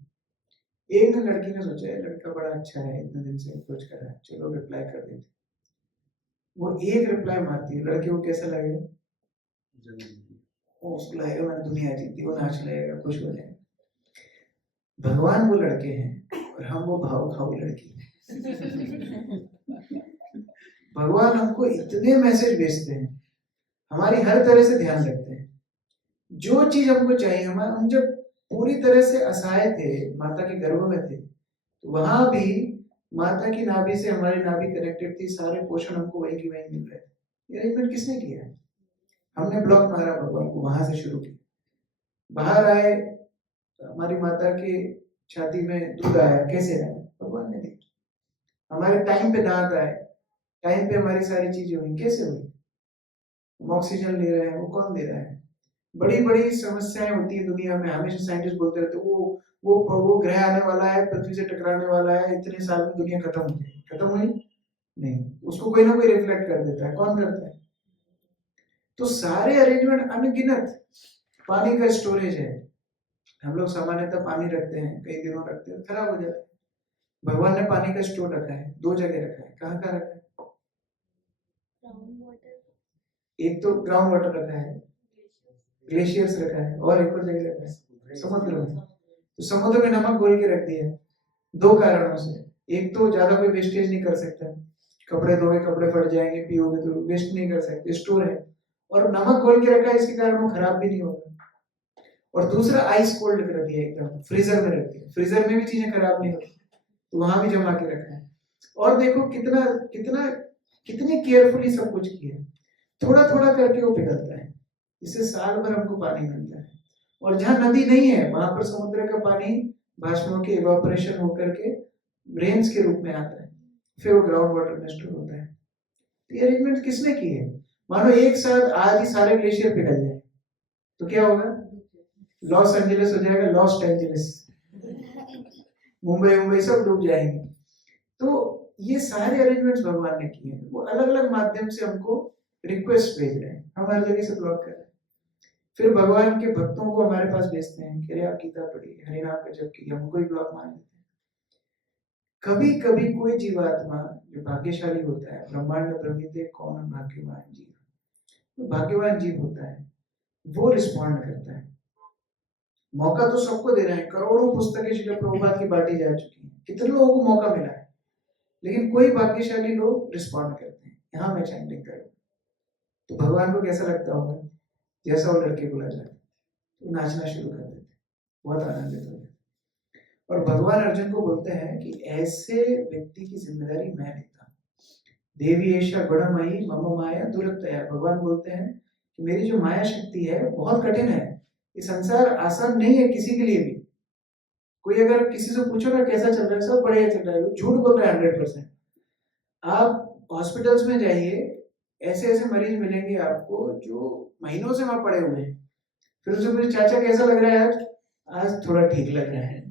एक दिन लड़की ने सोचा है लड़का बड़ा अच्छा है, इतने दिन से अप्रोच कर रहा है, चलो रिप्लाई कर देते। वो एक रिप्लाई मारती है, लड़के को कैसा लगेगा, उसको लगेगा मैंने दुनिया जीती, वो नाच लगेगा, खुश हो जाएगा। भगवान वो लड़के हैं और हम वो भाव खाऊ लड़की हैं। भगवान हमको इतने मैसेज भेजते हैं, हमारी हर तरह से ध्यान रखते हैं, जो चीज हमको चाहिए। हम जब पूरी तरह से असहाय थे, माता के गर्भ में थे, तो वहां भी माता की नाभि से हमारी नाभि कनेक्टेड थी, सारे पोषण हमको वहीं की वहीं मिल रहे थे। ये अरेंजमेंट किसने किया है, हमने ब्लॉक मारा भगवान को, वहां से शुरू किया। बाहर आए, हमारी माता की छाती में दूध आया, कैसे आया, भगवान ने दिया। हमारे टाइम पे दांत आए, टाइम पे हमारी सारी चीजें हुई, कैसे हुई, हम ऑक्सीजन ले रहे हैं, वो कौन दे रहा है। बड़ी बड़ी समस्याएं होती है दुनिया में, हमेशा साइंटिस्ट बोलते रहते वो ग्रह आने वाला है, पृथ्वी से टकराने वाला है, इतने साल में दुनिया खत्म हो जाएगी, खत्म हुई नहीं, उसको कोई ना कोई रिफ्लेक्ट कर देता है। कौन करता है, तो सारे अरेंजमेंट अनगिनत। पानी का स्टोरेज है, हम लोग सामान्यतः पानी रखते हैं, कई दिनों रखते हैं, खराब हो जाता है। भगवान ने पानी का स्टोर रखा है, 2 जगह रखा है। कहाँ कहाँ रखा है? एक तो ग्राउंड वाटर रखा है, ग्लेशियर्स रखा है, और एक और जगह रखा है समुद्र में। तो समुद्र में नमक घोल के रख दिया है 2 कारणों से। एक तो ज्यादा कोई वेस्टेज नहीं कर सकता, कपड़े धोए कपड़े फट जाएंगे, पियोगे तो वेस्ट नहीं कर सकते, स्टोर है। और नमक घोल के रखा है, इसके कारण वो खराब भी नहीं होगा। और दूसरा आइस कोल्ड कर दिया, एकदम फ्रीजर में रख दिया, फ्रीजर में भी चीजें खराब नहीं होती, तो वहां भी जमा के रखा है। और देखो कितना कितना कितनी केयरफुली सब कुछ किया है। थोड़ा थोड़ा करके वो पिघलता है, इससे साल भर हमको पानी मिलता है। और जहाँ नदी नहीं है वहां पर समुद्र का पानी बाष्पों के इवापोरेशन होकर के रेन्स के रूप में आता है, फिर वो ग्राउंड वाटर में स्टोर होता है। तो ये अरेंजमेंट किसने की है? मानो एक साथ आज ही सारे ग्लेशियर पिघल जाए तो क्या होगा? लॉस एंजलिस हो जाएगा, लॉस्ट एंजलिस, मुंबई सब डूब जाएंगे। तो ये सारे अरेंजमेंट्स भगवान ने किए हैं। वो अलग अलग माध्यम से हमको रिक्वेस्ट भेज रहे हैं, हम हर जगह से ब्लॉक कर रहे हैं। फिर भगवान के भक्तों को हमारे पास भेजते हैं कि अरे आप गीता पढ़िए, हरे नाम का जप कीजिए, हमको ही ब्लॉक मार देते हैं। कभी कभी कोई जीवात्मा जो भाग्यशाली होता है, ब्रह्मांड ब्रह्मिते कौन भाग्यवान जीव, तो भाग्यवान जीव होता है, वो रिस्पॉन्ड करता है। मौका तो सबको दे रहे हैं, करोड़ों पुस्तकें श्रील प्रभुपाद की बांटी जा चुकी हैं, कितने लोगों को मौका मिला है, लेकिन कोई भाग्यशाली लोग रिस्पॉन्ड करते हैं, यहाँ मैं चैंटिंग करूँ तो भगवान को कैसा लगता होगा? जैसा वो लड़के को लगा तो नाचना शुरू कर देते, बहुत आनंदित हो जाते। और भगवान अर्जुन को बोलते हैं कि ऐसे व्यक्ति की जिम्मेदारी मैं लेता हूँ। देवी ऐशा गुणमयी मम माया दुरत्तया। भगवान बोलते हैं कि मेरी जो माया शक्ति है बहुत कठिन है, ये संसार आसान नहीं है किसी के लिए भी। कोई अगर किसी से पूछो ना कैसा चल रहा है, सब बढ़िया चल रहा है, झूठ बोल रहा है 100%। आप हॉस्पिटल्स में जाइए, ऐसे ऐसे मरीज मिलेंगे आपको जो महीनों से वहां पड़े हुए हैं, फिर उसे पूछे चाचा कैसा लग रहा है आज थोड़ा ठीक लग रहा है।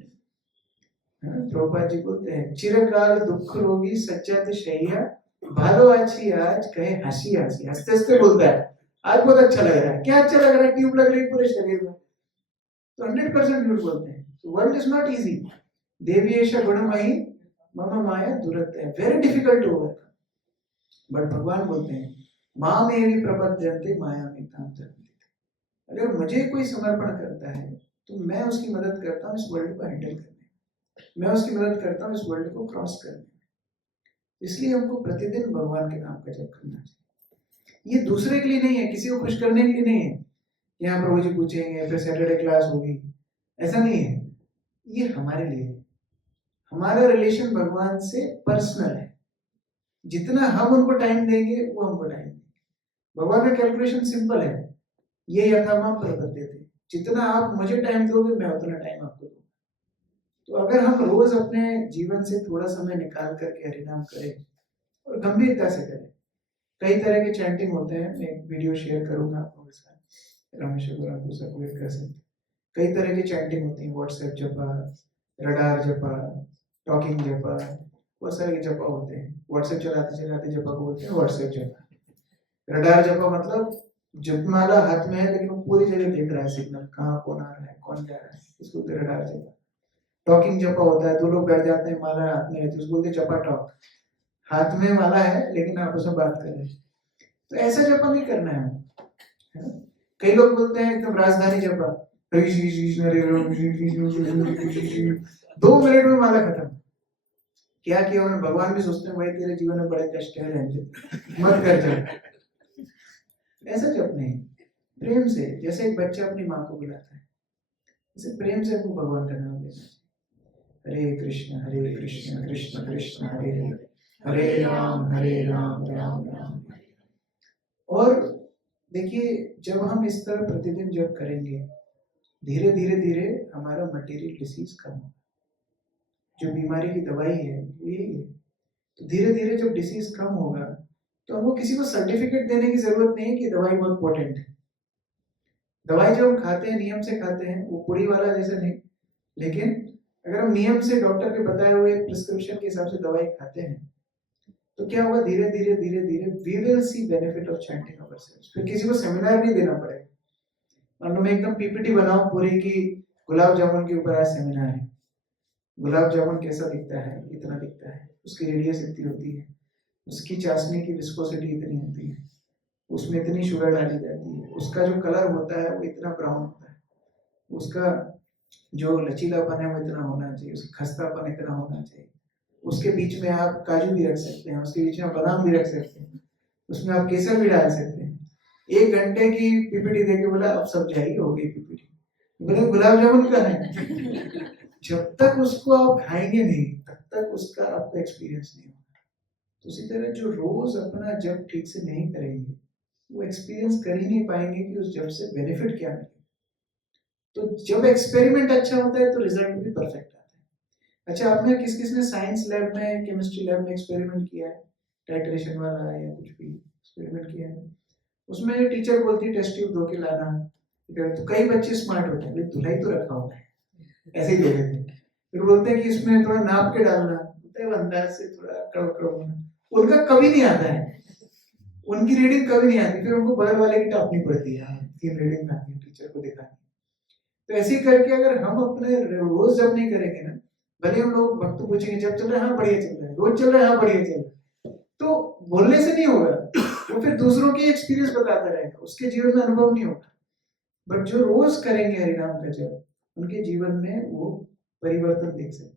प्रभुपाद जी बोलते हैं चिरकाल दुख रोगी सच्चा शैया भालो अच्छी आज कहे हंसी हंसी, हंसते हंसते बोलता है आज बहुत अच्छा लग रहा है। क्या अच्छा लग रहा है? ट्यूब लग रही है पूरे शरीर में, तो 100% झूठ बोलते हैं। World is not easy. देवी ऐशा गुणमयी मम माया दुरत्तया, very difficult to overcome. But भगवान बोलते हैं मां में भी प्रपद्यन्ते माया में काम करते। अगर मुझे कोई समर्पण करता है तो मैं उसकी मदद करता हूँ इस वर्ल्ड को हैंडल करने में, मैं उसकी मदद करता हूँ इस वर्ल्ड को क्रॉस करने में। इसलिए हमको प्रतिदिन भगवान के नाम का जप करना चाहिए। ये दूसरे के लिए नहीं है, किसी को खुश करने के लिए नहीं है, यहाँ प्रभु जी पूछेंगे फिर सैटरडे क्लास होगी, ऐसा नहीं है। ये हमारे लिए है। हमारा रिलेशन भगवान से पर्सनल है, जितना हम उनको टाइम देंगे वो हमको टाइम देंगे। भगवान का कैलकुलेशन सिंपल है, ये यथामाम प्रपद्यते, जितना आप मुझे टाइम दोगे मैं उतना टाइम आपको दूंगा। तो अगर हम रोज अपने जीवन से थोड़ा समय निकाल करके हरिनाम करें और गंभीरता से करें, कई तरह के चैंटिंग होते हैं, मैं एक वीडियो शेयर करूंगा आप लोगों के साथ, रमेश को सर्कुलेट कर सकते। कई तरह की चैंटिंग होती है, व्हाट्सएप जपा, रडार जपा, टॉकिंग जपा, बहुत सारे जपा होते हैं। व्हाट्सएप चलाते चलाते जपा को बोलते हैं व्हाट्सएप जपा। रडार जपा मतलब जपमाला हाथ में है लेकिन वो पूरी जगह देख रहा है सिग्नल, कहाँ कौन आ रहा है कौन जा रहा है, इसको बोलते रडार जपा। टॉकिंग जपा होता है, 2 लोग बैठ जाते हैं, माला हाथ में रहती है, उसको बोलते जपा टॉक, हाथ में माला है लेकिन आपस में बात कर रहे हैं। तो ऐसा जपा नहीं करना है। कई लोग बोलते हैं एकदम राजधानी जपा, 2 मिनट में माला खत्म। क्या किया उन्होंने? भगवान भी सोचते हैं भाई तेरे जीवन में बड़े कष्ट है, मत कर जा। ऐसा जप नहीं, प्रेम से, जैसे एक बच्चा अपनी माँ को बुलाता है, जैसे प्रेम से आपको भगवान का नाम लेना चाहिए। हरे कृष्ण कृष्ण कृष्ण हरे हरे, हरे राम राम राम। और देखिए जब हम इस तरह प्रतिदिन जप करेंगे, धीरे धीरे धीरे हमारा मटेरियल डिसीज कम होगा। जो बीमारी की दवाई है वो यही है। तो धीरे धीरे जब डिसीज कम होगा तो हमको किसी को सर्टिफिकेट देने की जरूरत नहीं है कि दवाई बहुत पोटेंट है। दवाई जो हम खाते हैं नियम से खाते हैं, वो पुड़ी वाला जैसे नहीं, लेकिन अगर हम नियम से डॉक्टर के बताए हुए प्रिस्क्रिप्शन के हिसाब से दवाई खाते हैं तो क्या होगा, धीरे धीरे धीरे धीरे we will see benefit of chanting ourselves. फिर किसी को सेमिनार नहीं देना पड़ेगा। मान लो मैं एकदम पीपीटी बनाऊं पूरी की गुलाब जामुन के ऊपर आज सेमिनार है, गुलाब जामुन कैसा दिखता है, इतना दिखता है, उसकी रेडियस इतनी होती है, उसकी चाशनी की विस्कोसिटी इतनी होती है, उसमें इतनी शुगर डाली जाती है, उसका जो कलर होता है वो इतना ब्राउन होता है, उसका जो लचीलापन है वो इतना होना चाहिए, उसका खस्तापन इतना होना चाहिए, उसके बीच में आप काजू भी रख सकते हैं, उसके बीच में बादाम भी रख सकते हैं, उसमें आप केसर भी डाल सकते हैं। 1 घंटे की पीपीटी देके बोला अब सब जाएगी, हो गई पीपीटी। बोले गुलाब जामुन का है। जब तक उसको आप खाएंगे नहीं तब तक उसका आपको एक्सपीरियंस नहीं होगा। तो उसी तरह जो रोज अपना जब ठीक से नहीं करेंगे वो एक्सपीरियंस कर ही नहीं पाएंगे कि उस जब से बेनिफिट क्या मिले। तो जब एक्सपेरिमेंट अच्छा होता है तो रिजल्ट भी परफेक्ट आता है। अच्छा, आपने किस किस ने साइंस लैब में, केमिस्ट्री लैब में एक्सपेरिमेंट किया है, टाइट्रेशन वाला या कुछ भी एक्सपेरिमेंट किया है? उसमें टीचर बोलती है टेस्ट ट्यूब धो के लाना, तो कई बच्चे स्मार्ट होते हैं, धुलाई तो रखा हुआ है, ऐसे ही दे देते हैं। फिर बोलते हैं कि इसमें थोड़ा नाप के डालना, बोलते हैं अंदाज से थोड़ा कड़क होना, उनका कभी नहीं आता है, उनकी रीडिंग कभी नहीं आती, फिर उनको बगल वाले की टापनी पड़ती है, 3 रीडिंग आती है टीचर को दिखानी। तो ऐसे ही करके अगर हम अपने रोज जब नहीं करेंगे ना, भले हम लोग भक्त पूछेंगे जब चल रहा है, हाँ बढ़िया चल रहा है, रोज चल रहा है, हाँ बढ़िया चल रहा है, तो बोलने से नहीं होगा, वो फिर दूसरों के एक्सपीरियंस बताता रहेगा, उसके जीवन में अनुभव नहीं होगा। बट जो रोज करेंगे हरिनाम का जप, उनके जीवन में वो परिवर्तन देख सकते हैं।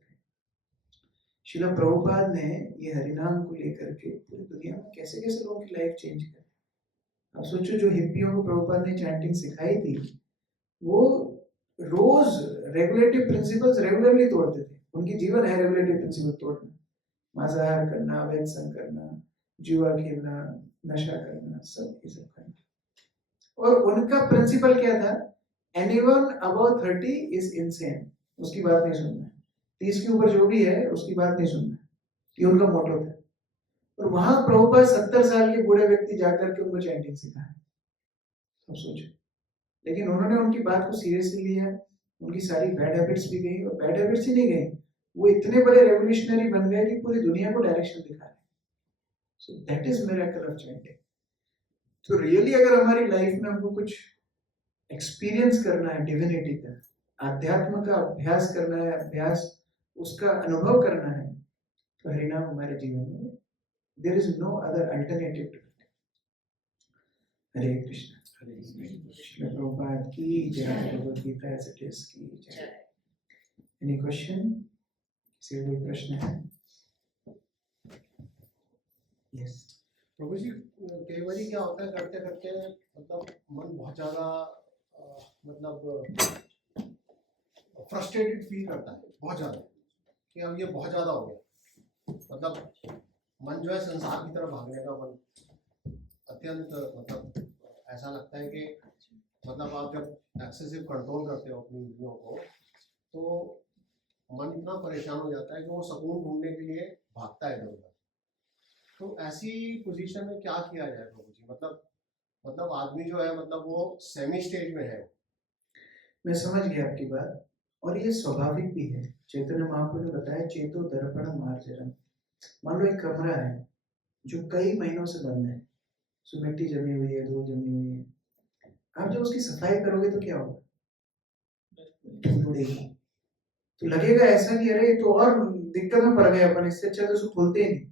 श्रील प्रभुपाद ने ये हरिनाम को लेकर के पूरी दुनिया में कैसे कैसे लोगों की लाइफ चेंज कर। अब सोचो, जो हिप्पियों को प्रभुपाद ने चैंटिंग सिखाई थी, वो रोज रेगुलेटिव प्रिंसिपल्स रेगुलरली तोड़ते थे। उनकी जीवन है रेगुलेटिव प्रिंसिपल तोड़ना, मांसाहार करना, अवैध संग करना, जुआ खेलना, नशा करना, सब ये सब करना। और उनका प्रिंसिपल क्या था? एनीवन अबव 30 इज इनसेन, उसकी बात नहीं सुनना है, 30 के ऊपर जो भी है उसकी बात नहीं सुनना है, ये उनका मोटो था। और वहां प्रभुपाद 70 साल के बूढ़े व्यक्ति जाकर के उनको चैंटिंग सिखाया। अब सोचो, लेकिन उन्होंने उनकी बात को सीरियसली लिया, उनकी सारी बैड हैबिट्स भी गई, और बैड हैबिट्स ही नहीं गई, वो इतने बड़े रेवोल्यूशनरी बन गए कि पूरी दुनिया को डायरेक्शन दिखा रहे। So that is miracle of chanting. तो रियली अगर हमारी लाइफ में हमको कुछ एक्सपीरियंस करना है डिविनिटी का, आध्यात्म का अभ्यास करना है, अभ्यास उसका अनुभव करना है, तो हरिनाम हमारे जीवन में, there is no other alternative to it. Hare Krishna. Srila Prabhupada की जय, Bhagavad Gita as it is की जय। Any question? किसी का कोई प्रश्न है? यस प्रभु जी, कई बार क्या होता है, करते करते मतलब मन बहुत ज़्यादा मतलब फ्रस्ट्रेटेड फील करता है बहुत ज़्यादा, कि अब ये बहुत ज़्यादा हो गया, मतलब मन जो है संसार की तरफ भागने का मन अत्यंत, मतलब ऐसा लगता है कि मतलब आप जब एक्सेसिव कंट्रोल करते हो अपनी इंद्रियों को, तो मन इतना परेशान हो जाता है कि वो सुकून ढूंढने के लिए भागता है इधर उधर। तो ऐसी पोजीशन में क्या किया जाए प्रभु जी? मतलब आदमी जो है, मतलब वो सेमी स्टेज में है। मैं समझ गया आपकी बात, और ये स्वाभाविक भी है। चैतन्य महाप्रभु ने बताया, चेतो दर्पण मार्जनम। मान लो एक कमरा है जो कई महीनों से बंद है, उसमें मिट्टी जमी हुई है, धूल जमी हुई है, आप जब उसकी सफाई करोगे तो क्या होगा? धूल उड़ेगी, तो लगेगा ऐसा कि अरे तो और दिक्कत में पड़ गए अपन, इससे अच्छा तो उसको खोलते ही नहीं,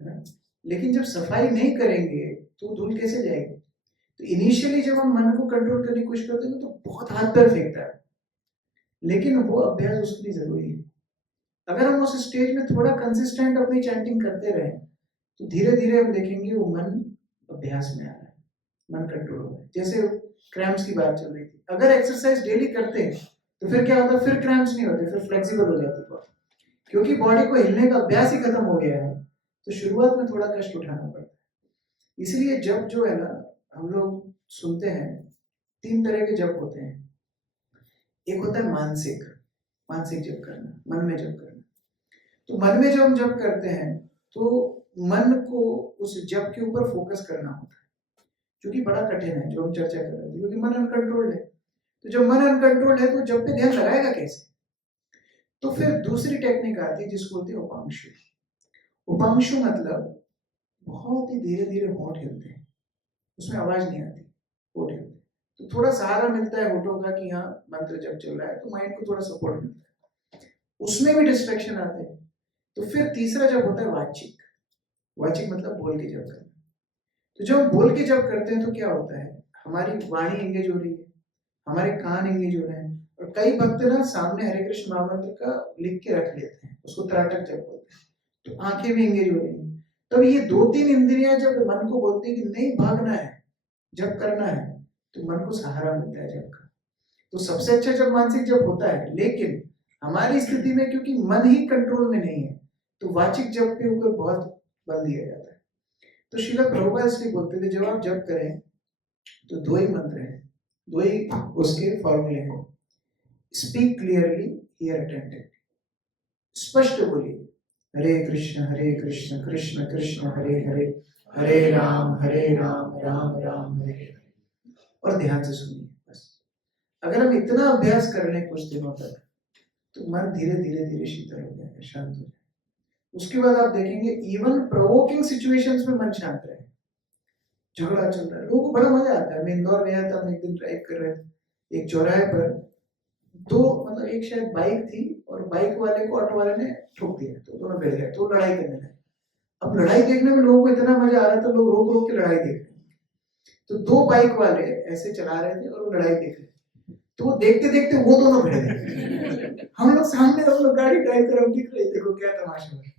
है ना? लेकिन जब सफाई नहीं करेंगे तो धूल कैसे जाएगी? तो इनिशियली जब हम मन को कंट्रोल करने की कोशिश करते हैं तो बहुत हाथ पैर फेंकता है, लेकिन वो अभ्यास उसके लिए जरूरी है। अगर हम उस स्टेज में थोड़ा कंसिस्टेंट अपनी चैंटिंग करते रहे तो धीरे धीरे हम देखेंगे वो मन अभ्यास में आ रहा है, मन कंट्रोल हो रहा है। जैसे क्रैम्प्स की बात चल रही थी, अगर एक्सरसाइज डेली करते हैं तो फिर क्या होता है? फिर क्रैम्प्स नहीं होते, फिर फ्लेक्सिबल हो जाती है बॉडी, क्योंकि बॉडी को हिलने का अभ्यास ही खत्म हो गया है। तो शुरुआत में थोड़ा कष्ट उठाना पड़ता है। इसलिए जब जो है ना, हम लोग सुनते हैं 3 तरह के जप होते हैं। एक होता है मानसिक, मानसिक जप करना, मन में जप करना। तो मन में जब हम जप करते हैं तो मन को उस जप के ऊपर फोकस करना होता है, जो कि बड़ा कठिन है, जो हम चर्चा कर रहे थे, क्योंकि मन अनकंट्रोल्ड है। तो जब मन अनकंट्रोल्ड है तो जप पे ध्यान लगाएगा कैसे? तो फिर दूसरी टेक्निक आती है जिसको बोलते हैं उपांशु। उपांशु मतलब बहुत ही धीरे धीरे होंठ हिलते हैं, उसमें आवाज नहीं आती, होंठ हिलते हैं। तो थोड़ा सहारा मिलता है होठों का कि हाँ मंत्र जब चल रहा है, तो माइंड को थोड़ा सपोर्ट मिलता है। उसमें भी डिस्ट्रैक्शन आते हैं। तो फिर तीसरा जब होता है वाचिक। वाचिक मतलब बोल के जब करना। तो जब हम बोल के जब करते हैं तो क्या होता है, हमारी वाणी एंगेज हो रही है, हमारे कान एंगेज हो रहे हैं। और कई भक्त ना सामने हरे कृष्ण महामंत्र का लिख के रख लेते हैं, उसको त्राटक जप बोलते हैं, तो आंखें भी एंगेज हो रही हैं। तब ये 2-3 इंद्रियां जब मन को बोलती है कि नहीं भागना है, जब करना है, तो मन को सहारा मिलता है जब का। तो सबसे अच्छा जब मानसिक जब होता है, लेकिन हमारी स्थिति में क्योंकि मन ही कंट्रोल में नहीं है, तो वाचिक जप के ऊपर बहुत बल दिया जाता है। तो श्रील प्रभुपाद इसलिए बोलते थे जब आप जप करें तो 2 ही मंत्र हैं, 2 ही उसके फॉर्मूले हैं। Speak clearly, here attentively. स्पष्ट बोलिए, हरे कृष्ण कृष्ण कृष्ण हरे हरे, हरे राम राम राम हरे हरे। और ध्यान से सुनिए बस। अगर हम इतना अभ्यास कर लें कुछ दिनों तक, तो मन धीरे धीरे धीरे शीतल हो जाएगा, शांत हो जाएगा। उसके बाद आप देखेंगे इवन प्रोवोकिंग सिचुएशंस में मन शांत रहे। झगड़ा चल रहा है, लोगों को बड़ा मजा आता है। मैं इंदौर गया था, हम एक दिन ड्राइव कर रहे थे, एक चौराहे पर मतलब एक शायद बाइक थी और बाइक वाले को ऑटो वाले ने ठोक दिया, तो दोनों भिड़ गए, तो लड़ाई करने लगे। अब लड़ाई देखने में लोगों को इतना मजा आ रहा था, लोग रोक रोक के लड़ाई देख रहे थे। तो 2 बाइक वाले ऐसे चला रहे थे और वो लड़ाई देख रहे थे, तो वो देखते देखते वो दोनों भिड़ गए। हम लोग सामने, हम लोग गाड़ी ड्राइव कर, हम दिख रहे थे, देखो क्या तमाशा हो रहा है।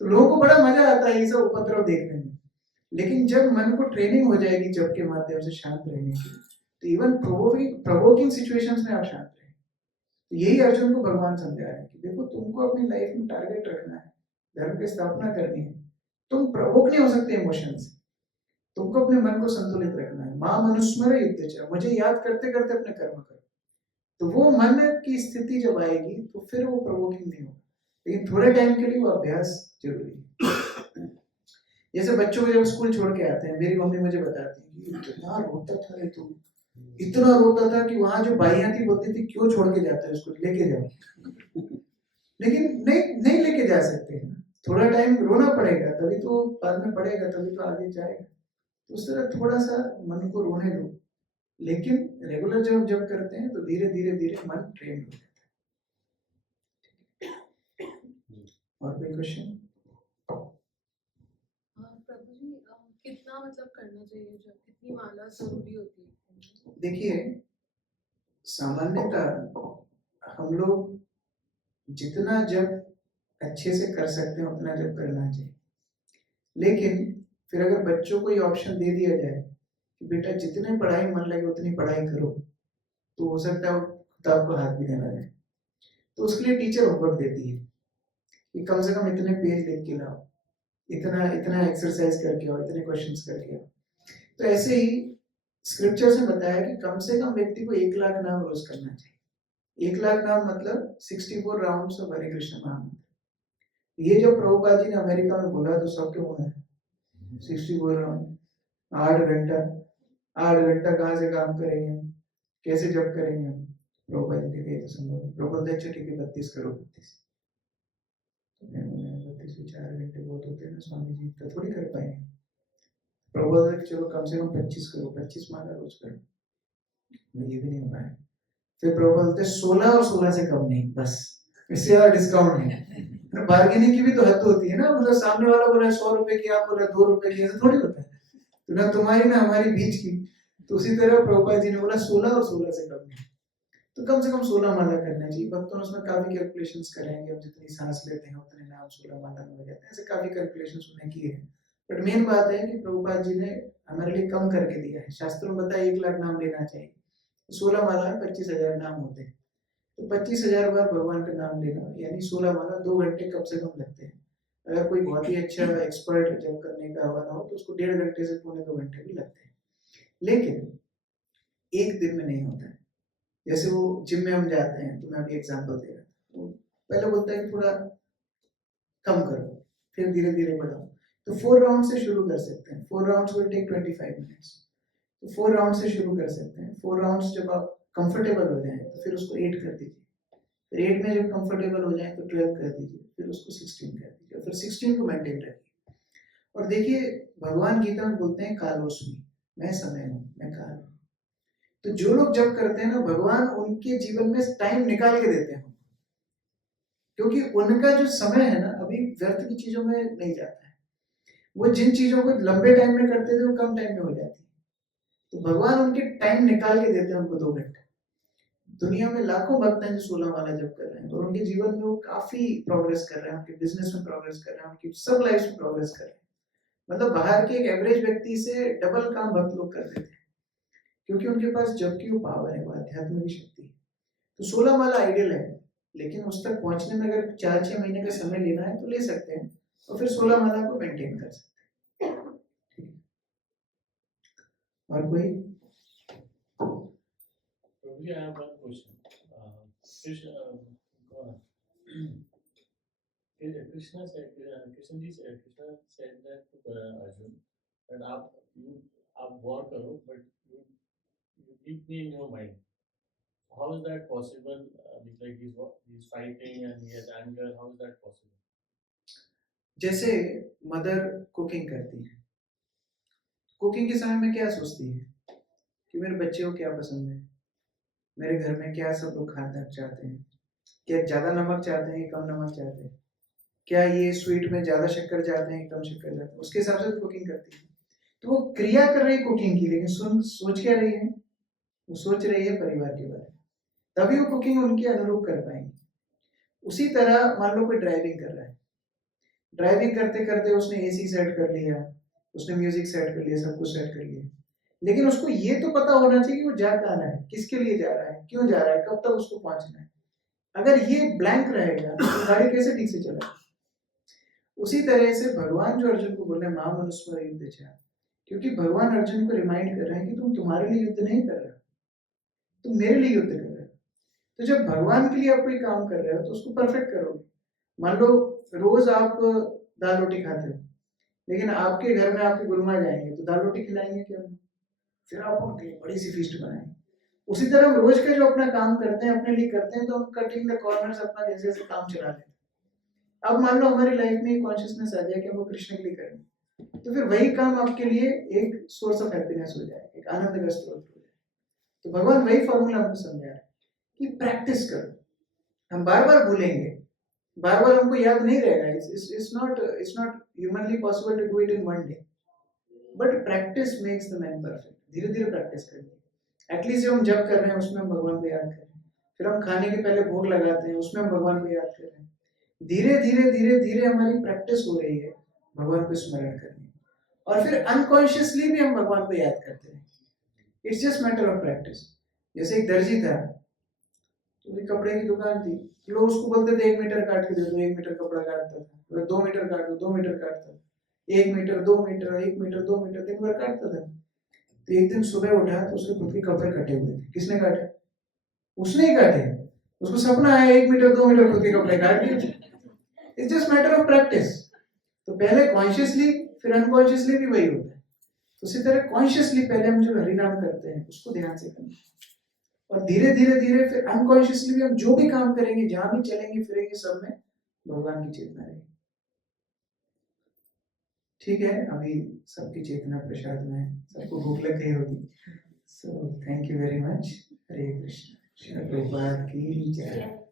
तो लोगों को बड़ा मजा आता है ये सब उपद्रव देखने में। लेकिन जब मन को ट्रेनिंग हो जाएगी जब के माध्यम से शांत रहने की, तो इवन प्रोवोकिंग सिचुएशंस में आप शांत रहें। तो यही अर्जुन को भगवान समझा रहे हैं कि देखो तुमको अपनी लाइफ में टारगेट रखना है, धर्म की स्थापना करनी है, तुम प्रोवोक नहीं हो सकते इमोशंस। तुमको अपने मन को संतुलित रखना है। मां मनुस्मर युद्धेच, मुझे याद करते करते अपने कर्म करो। तो वो मन की स्थिति जब आएगी तो फिर वो प्रोवोकिंग नहीं होगा, लेकिन थोड़े टाइम के लिए वो अभ्यास जरूरी है। जैसे बच्चों को जब स्कूल छोड़ के आते हैं, मेरी मम्मी मुझे बताती है कि इतना रोता था रे तू, इतना रोता था कि वहां जो भाइयां थी बोलती थी क्यों छोड़ के जाता है उसको, लेके जाओ। लेकिन नहीं लेके जा सकते, थोड़ा टाइम रोना पड़ेगा, तभी तो बाद में पड़ेगा, तभी तो आगे जाएगा। तो उस तरह थोड़ा सा मन को रोने दो, लेकिन रेगुलर जब जब करते हैं तो धीरे धीरे धीरे मन ट्रेन हो जाता है। और कोई क्वेश्चन? प्रभु जी, कितना मतलब करना चाहिए, जब कितनी माला जरूरी होती है? देखिए, सामान्यतः हम लोग जितना जब अच्छे से कर सकते हैं उतना जब करना चाहिए। लेकिन फिर अगर बच्चों को ये ऑप्शन दे दिया जाए कि बेटा जितने पढ़ाई मन लगे उतनी पढ़ाई करो, तो हो सकता है किताब को हाथ भी देना जाए। तो उसके लिए टीचर होमवर्क देती है कि कम से कम इतने पेज लिख के लाओ, इतना इतना एक्सरसाइज करके आओ, इतने क्वेश्चंस करके आओ। तो ऐसे ही स्क्रिप्चर से बताया कि कम से कम व्यक्ति को 1 लाख नाम रोज करना चाहिए। 1 लाख नाम मतलब 64 राउंड्स ऑफ हरे कृष्ण महामंत्र। ये जो प्रभुपाद जी ने अमेरिका में बोला तो सबके मुंह है 64 राउंड, 8 घंटा। 8 घंटा कहाँ से काम करेंगे हम, कैसे जब करेंगे हम? प्रभुपाद जी के तो संभव नहीं। प्रभुपाद अच्छा ठीक है 32 करो 32। 32 4 घंटे बहुत होते हैं ना स्वामी जी, तो थोड़ी कर पाएंगे। प्रभुपाद चलो कम से कम 25 करो, 25 माला रोज करो, ये भी नहीं हो पाए। फिर प्रभुपाद बोलते 16 और 16 से कम नहीं, बस इससे ज्यादा डिस्काउंट नहीं। बार्गेनिंग की भी तो हद होती है ना, मतलब सामने वाला बोला 100 रुपए की, आप बोला 2 रुपए की, ऐसा थोड़ी होता है। तो ना तुम्हारी ना हमारी बीच की। तो उसी तरह प्रभुपाद जी ने बोला 16 और 16 से कम नहीं, तो कम से कम 16 माला करना चाहिए। भक्तों ने उसमें काफी कैलकुलेशंस करेंगे, हम जितनी सांस लेते हैं उतने नाम 16 माला में हो जाते हैं, ऐसे काफी कैलकुलेशंस उन्हें किए हैं। बट मेन बात है कि प्रभुपाद जी ने हमारे लिए कम करके दिया है। शास्त्रों में बताया 1 लाख नाम लेना चाहिए, 16 माला 25,000 नाम होते हैं, तो 25,000 बार भगवान का नाम लेना, यानी 16 माला 2 घंटे कम से कम लगते हैं। अगर कोई बहुत ही अच्छा एक्सपर्ट जब करने का वाला हो तो उसको 1.5 घंटे से 1.25 घंटे भी लगते हैं। लेकिन एक दिन में नहीं होता है। जैसे वो जिम में हम जाते हैं, तो मैं अभी एग्जांपल दे रहा हूँ, पहले बोलता है कि थोड़ा कम करो, फिर धीरे धीरे बढ़ाओ। तो 4 राउंड से शुरू कर सकते हैं। 4 राउंड्स विल टेक 25 मिनट्स। तो 4 राउंड से शुरू कर सकते हैं। 4 राउंड्स जब आप कंफर्टेबल हो जाए तो फिर उसको 8 कर दीजिए, फिर 8 में जब कंफर्टेबल हो जाए तो 12 कर दीजिए, फिर उसको 16 कर दीजिए, फिर 16 को मेंटेन रखिए। और देखिए भगवान गीता में बोलते हैं कालोस्मि, मैं समय हूँ, मैं काल हूँ। तो जो लोग जब करते हैं ना, भगवान उनके जीवन में टाइम निकाल के देते हैं, क्योंकि उनका जो समय है ना अभी व्यर्थ की चीजों में नहीं जाता है। वो जिन चीजों को लंबे टाइम में करते थे वो कम टाइम में हो जाती है। तो भगवान उनके टाइम निकाल के देते हैं उनको 2 घंटे। दुनिया में लाखों भक्त हैं जो 16 माला जप कर रहे हैं और उनके जीवन में वो काफी प्रोग्रेस कर रहे हैं, उनके बिजनेस में प्रोग्रेस कर रहे हैं, उनकी सब लाइफ में प्रोग्रेस कर रहे हैं। मतलब बाहर के एक एवरेज व्यक्ति से डबल काम भक्त लोग कर देते हैं, क्योंकि उनके पास जब की वो पावर है, वो अध्यात्म की शक्ति है। तो 16 माला आइडियल है, लेकिन उस तक पहुंचने में अगर 4-6 महीने का समय लेना है तो ले सकते हैं, और फिर 16 माला को मेंटेन कर सकते हैं। और कोई? Probably I have one question. Krishna said that to Arjun that आप war करो, but you keep me in your mind. How is that possible? Like he's fighting and he has anger. How is that possible? जैसे mother cooking करती है, cooking के समय में क्या सोचती है कि मेरे बच्चे को क्या पसंद है, मेरे घर में क्या सब लोग खाना चाहते हैं, क्या ज्यादा नमक चाहते हैं कम नमक चाहते हैं, क्या ये स्वीट में ज्यादा शक्कर चाहते हैं कम शक्कर चाहते हैं, उसके हिसाब से तो कुकिंग करती है। तो वो क्रिया कर रही है कुकिंग की, लेकिन सोच क्या रही है, वो सोच रही है परिवार के बारे में, तभी वो कुकिंग उनके अनुरूप कर पाएंगे। उसी तरह मान लो कोई ड्राइविंग कर रहा है, ड्राइविंग करते करते उसने एसी सेट कर लिया, उसने म्यूजिक सेट कर लिया, सब कुछ सेट कर लिया, लेकिन उसको ये तो पता होना चाहिए कि वो जा कहाँ रहा है, किसके लिए जा रहा है, क्यों जा रहा है, कब तक उसको पहुंचना है। अगर ये ब्लैंक रहेगा तो गाड़ी कैसे ठीक से चलेगी। उसी तरह से भगवान जो अर्जुन को बोल रहे हैं मां मनुस्मर युद्ध चाह, क्योंकि भगवान अर्जुन को रिमाइंड कर रहे हैं कि तुम तुम्हारे लिए युद्ध नहीं कर रहे, तुम मेरे लिए युद्ध कर रहे हो। तो जब भगवान के लिए आप कोई काम कर रहे हो तो उसको परफेक्ट करोगे। मान लो रोज आप दाल रोटी खाते हो, लेकिन आपके घर में आपके गुरुमा जाएंगे तो दाल रोटी खिलाएंगे क्या, फिर आप उनके लिए बड़ी सी फीस्ट बनाएंगे। उसी तरह हम रोज का जो अपना काम करते हैं अपने लिए करते हैं, तो हम कटिंग द कॉर्नर्स अपना जैसे जैसे काम चला लेते हैं। अब मान लो हमारी लाइफ में कॉन्शियसनेस आ जाए कि हम वो कृष्ण के लिए करेंगे, तो फिर वही काम आपके लिए एक सोर्स ऑफ हैप्पीनेस हो जाए, एक आनंद का स्रोत हो जाए। तो भगवान वही फॉर्मूला हमको समझा रहे हैं कि प्रैक्टिस करो। हम बार बार भूलेंगे, बार बार हमको याद नहीं रहेगा। It's not humanly possible to do it in one day, but practice makes the man perfect. धीरे धीरे प्रैक्टिस करेंगे। एटलीस्ट जो हम जब कर रहे हैं उसमें हम भगवान को याद करें, फिर हम खाने के पहले भोग लगाते हैं उसमें हम भगवान को याद कर रहे हैं। धीरे धीरे धीरे धीरे हमारी प्रैक्टिस हो रही है भगवान को स्मरण करने, और फिर अनकॉन्शियसली भी हम भगवान को याद करते हैं। It's just matter of practice. जैसे एक दर्जी था, तो कपड़े की दुकान थी, लोग उसको बोलते थे 1 मीटर काट के दे दो, 1 मीटर कपड़ा काटता था, 2 मीटर काट दो, 2 मीटर काटता था, 1 मीटर 2 मीटर 1 मीटर 2 मीटर दिन भर काटता था। तो एक दिन सुबह उठा तो उसके खुद के कपड़े कटे हुए थे। किसने काटे? उसने ही काटे। उसको सपना आया 1 मीटर 2 मीटर खुद के कपड़े काट दिए। It's just matter of practice. तो पहले कॉन्शियसली फिर अनकॉन्शियसली भी वही होता है। तो उसी तरह कॉन्शियसली पहले हम जो हरिनाम करते हैं उसको ध्यान से करना, और धीरे धीरे धीरे फिर अनकॉन्शियसली भी हम जो भी काम करेंगे, जहां भी चलेंगे फिरेंगे, सब में भगवान की चेतना रहेगी। ठीक है, अभी सबकी चेतना प्रसाद में है, सबको भूख लग गई होगी। So thank you very much. Hare Krishna. Shri Prabhupada की जय।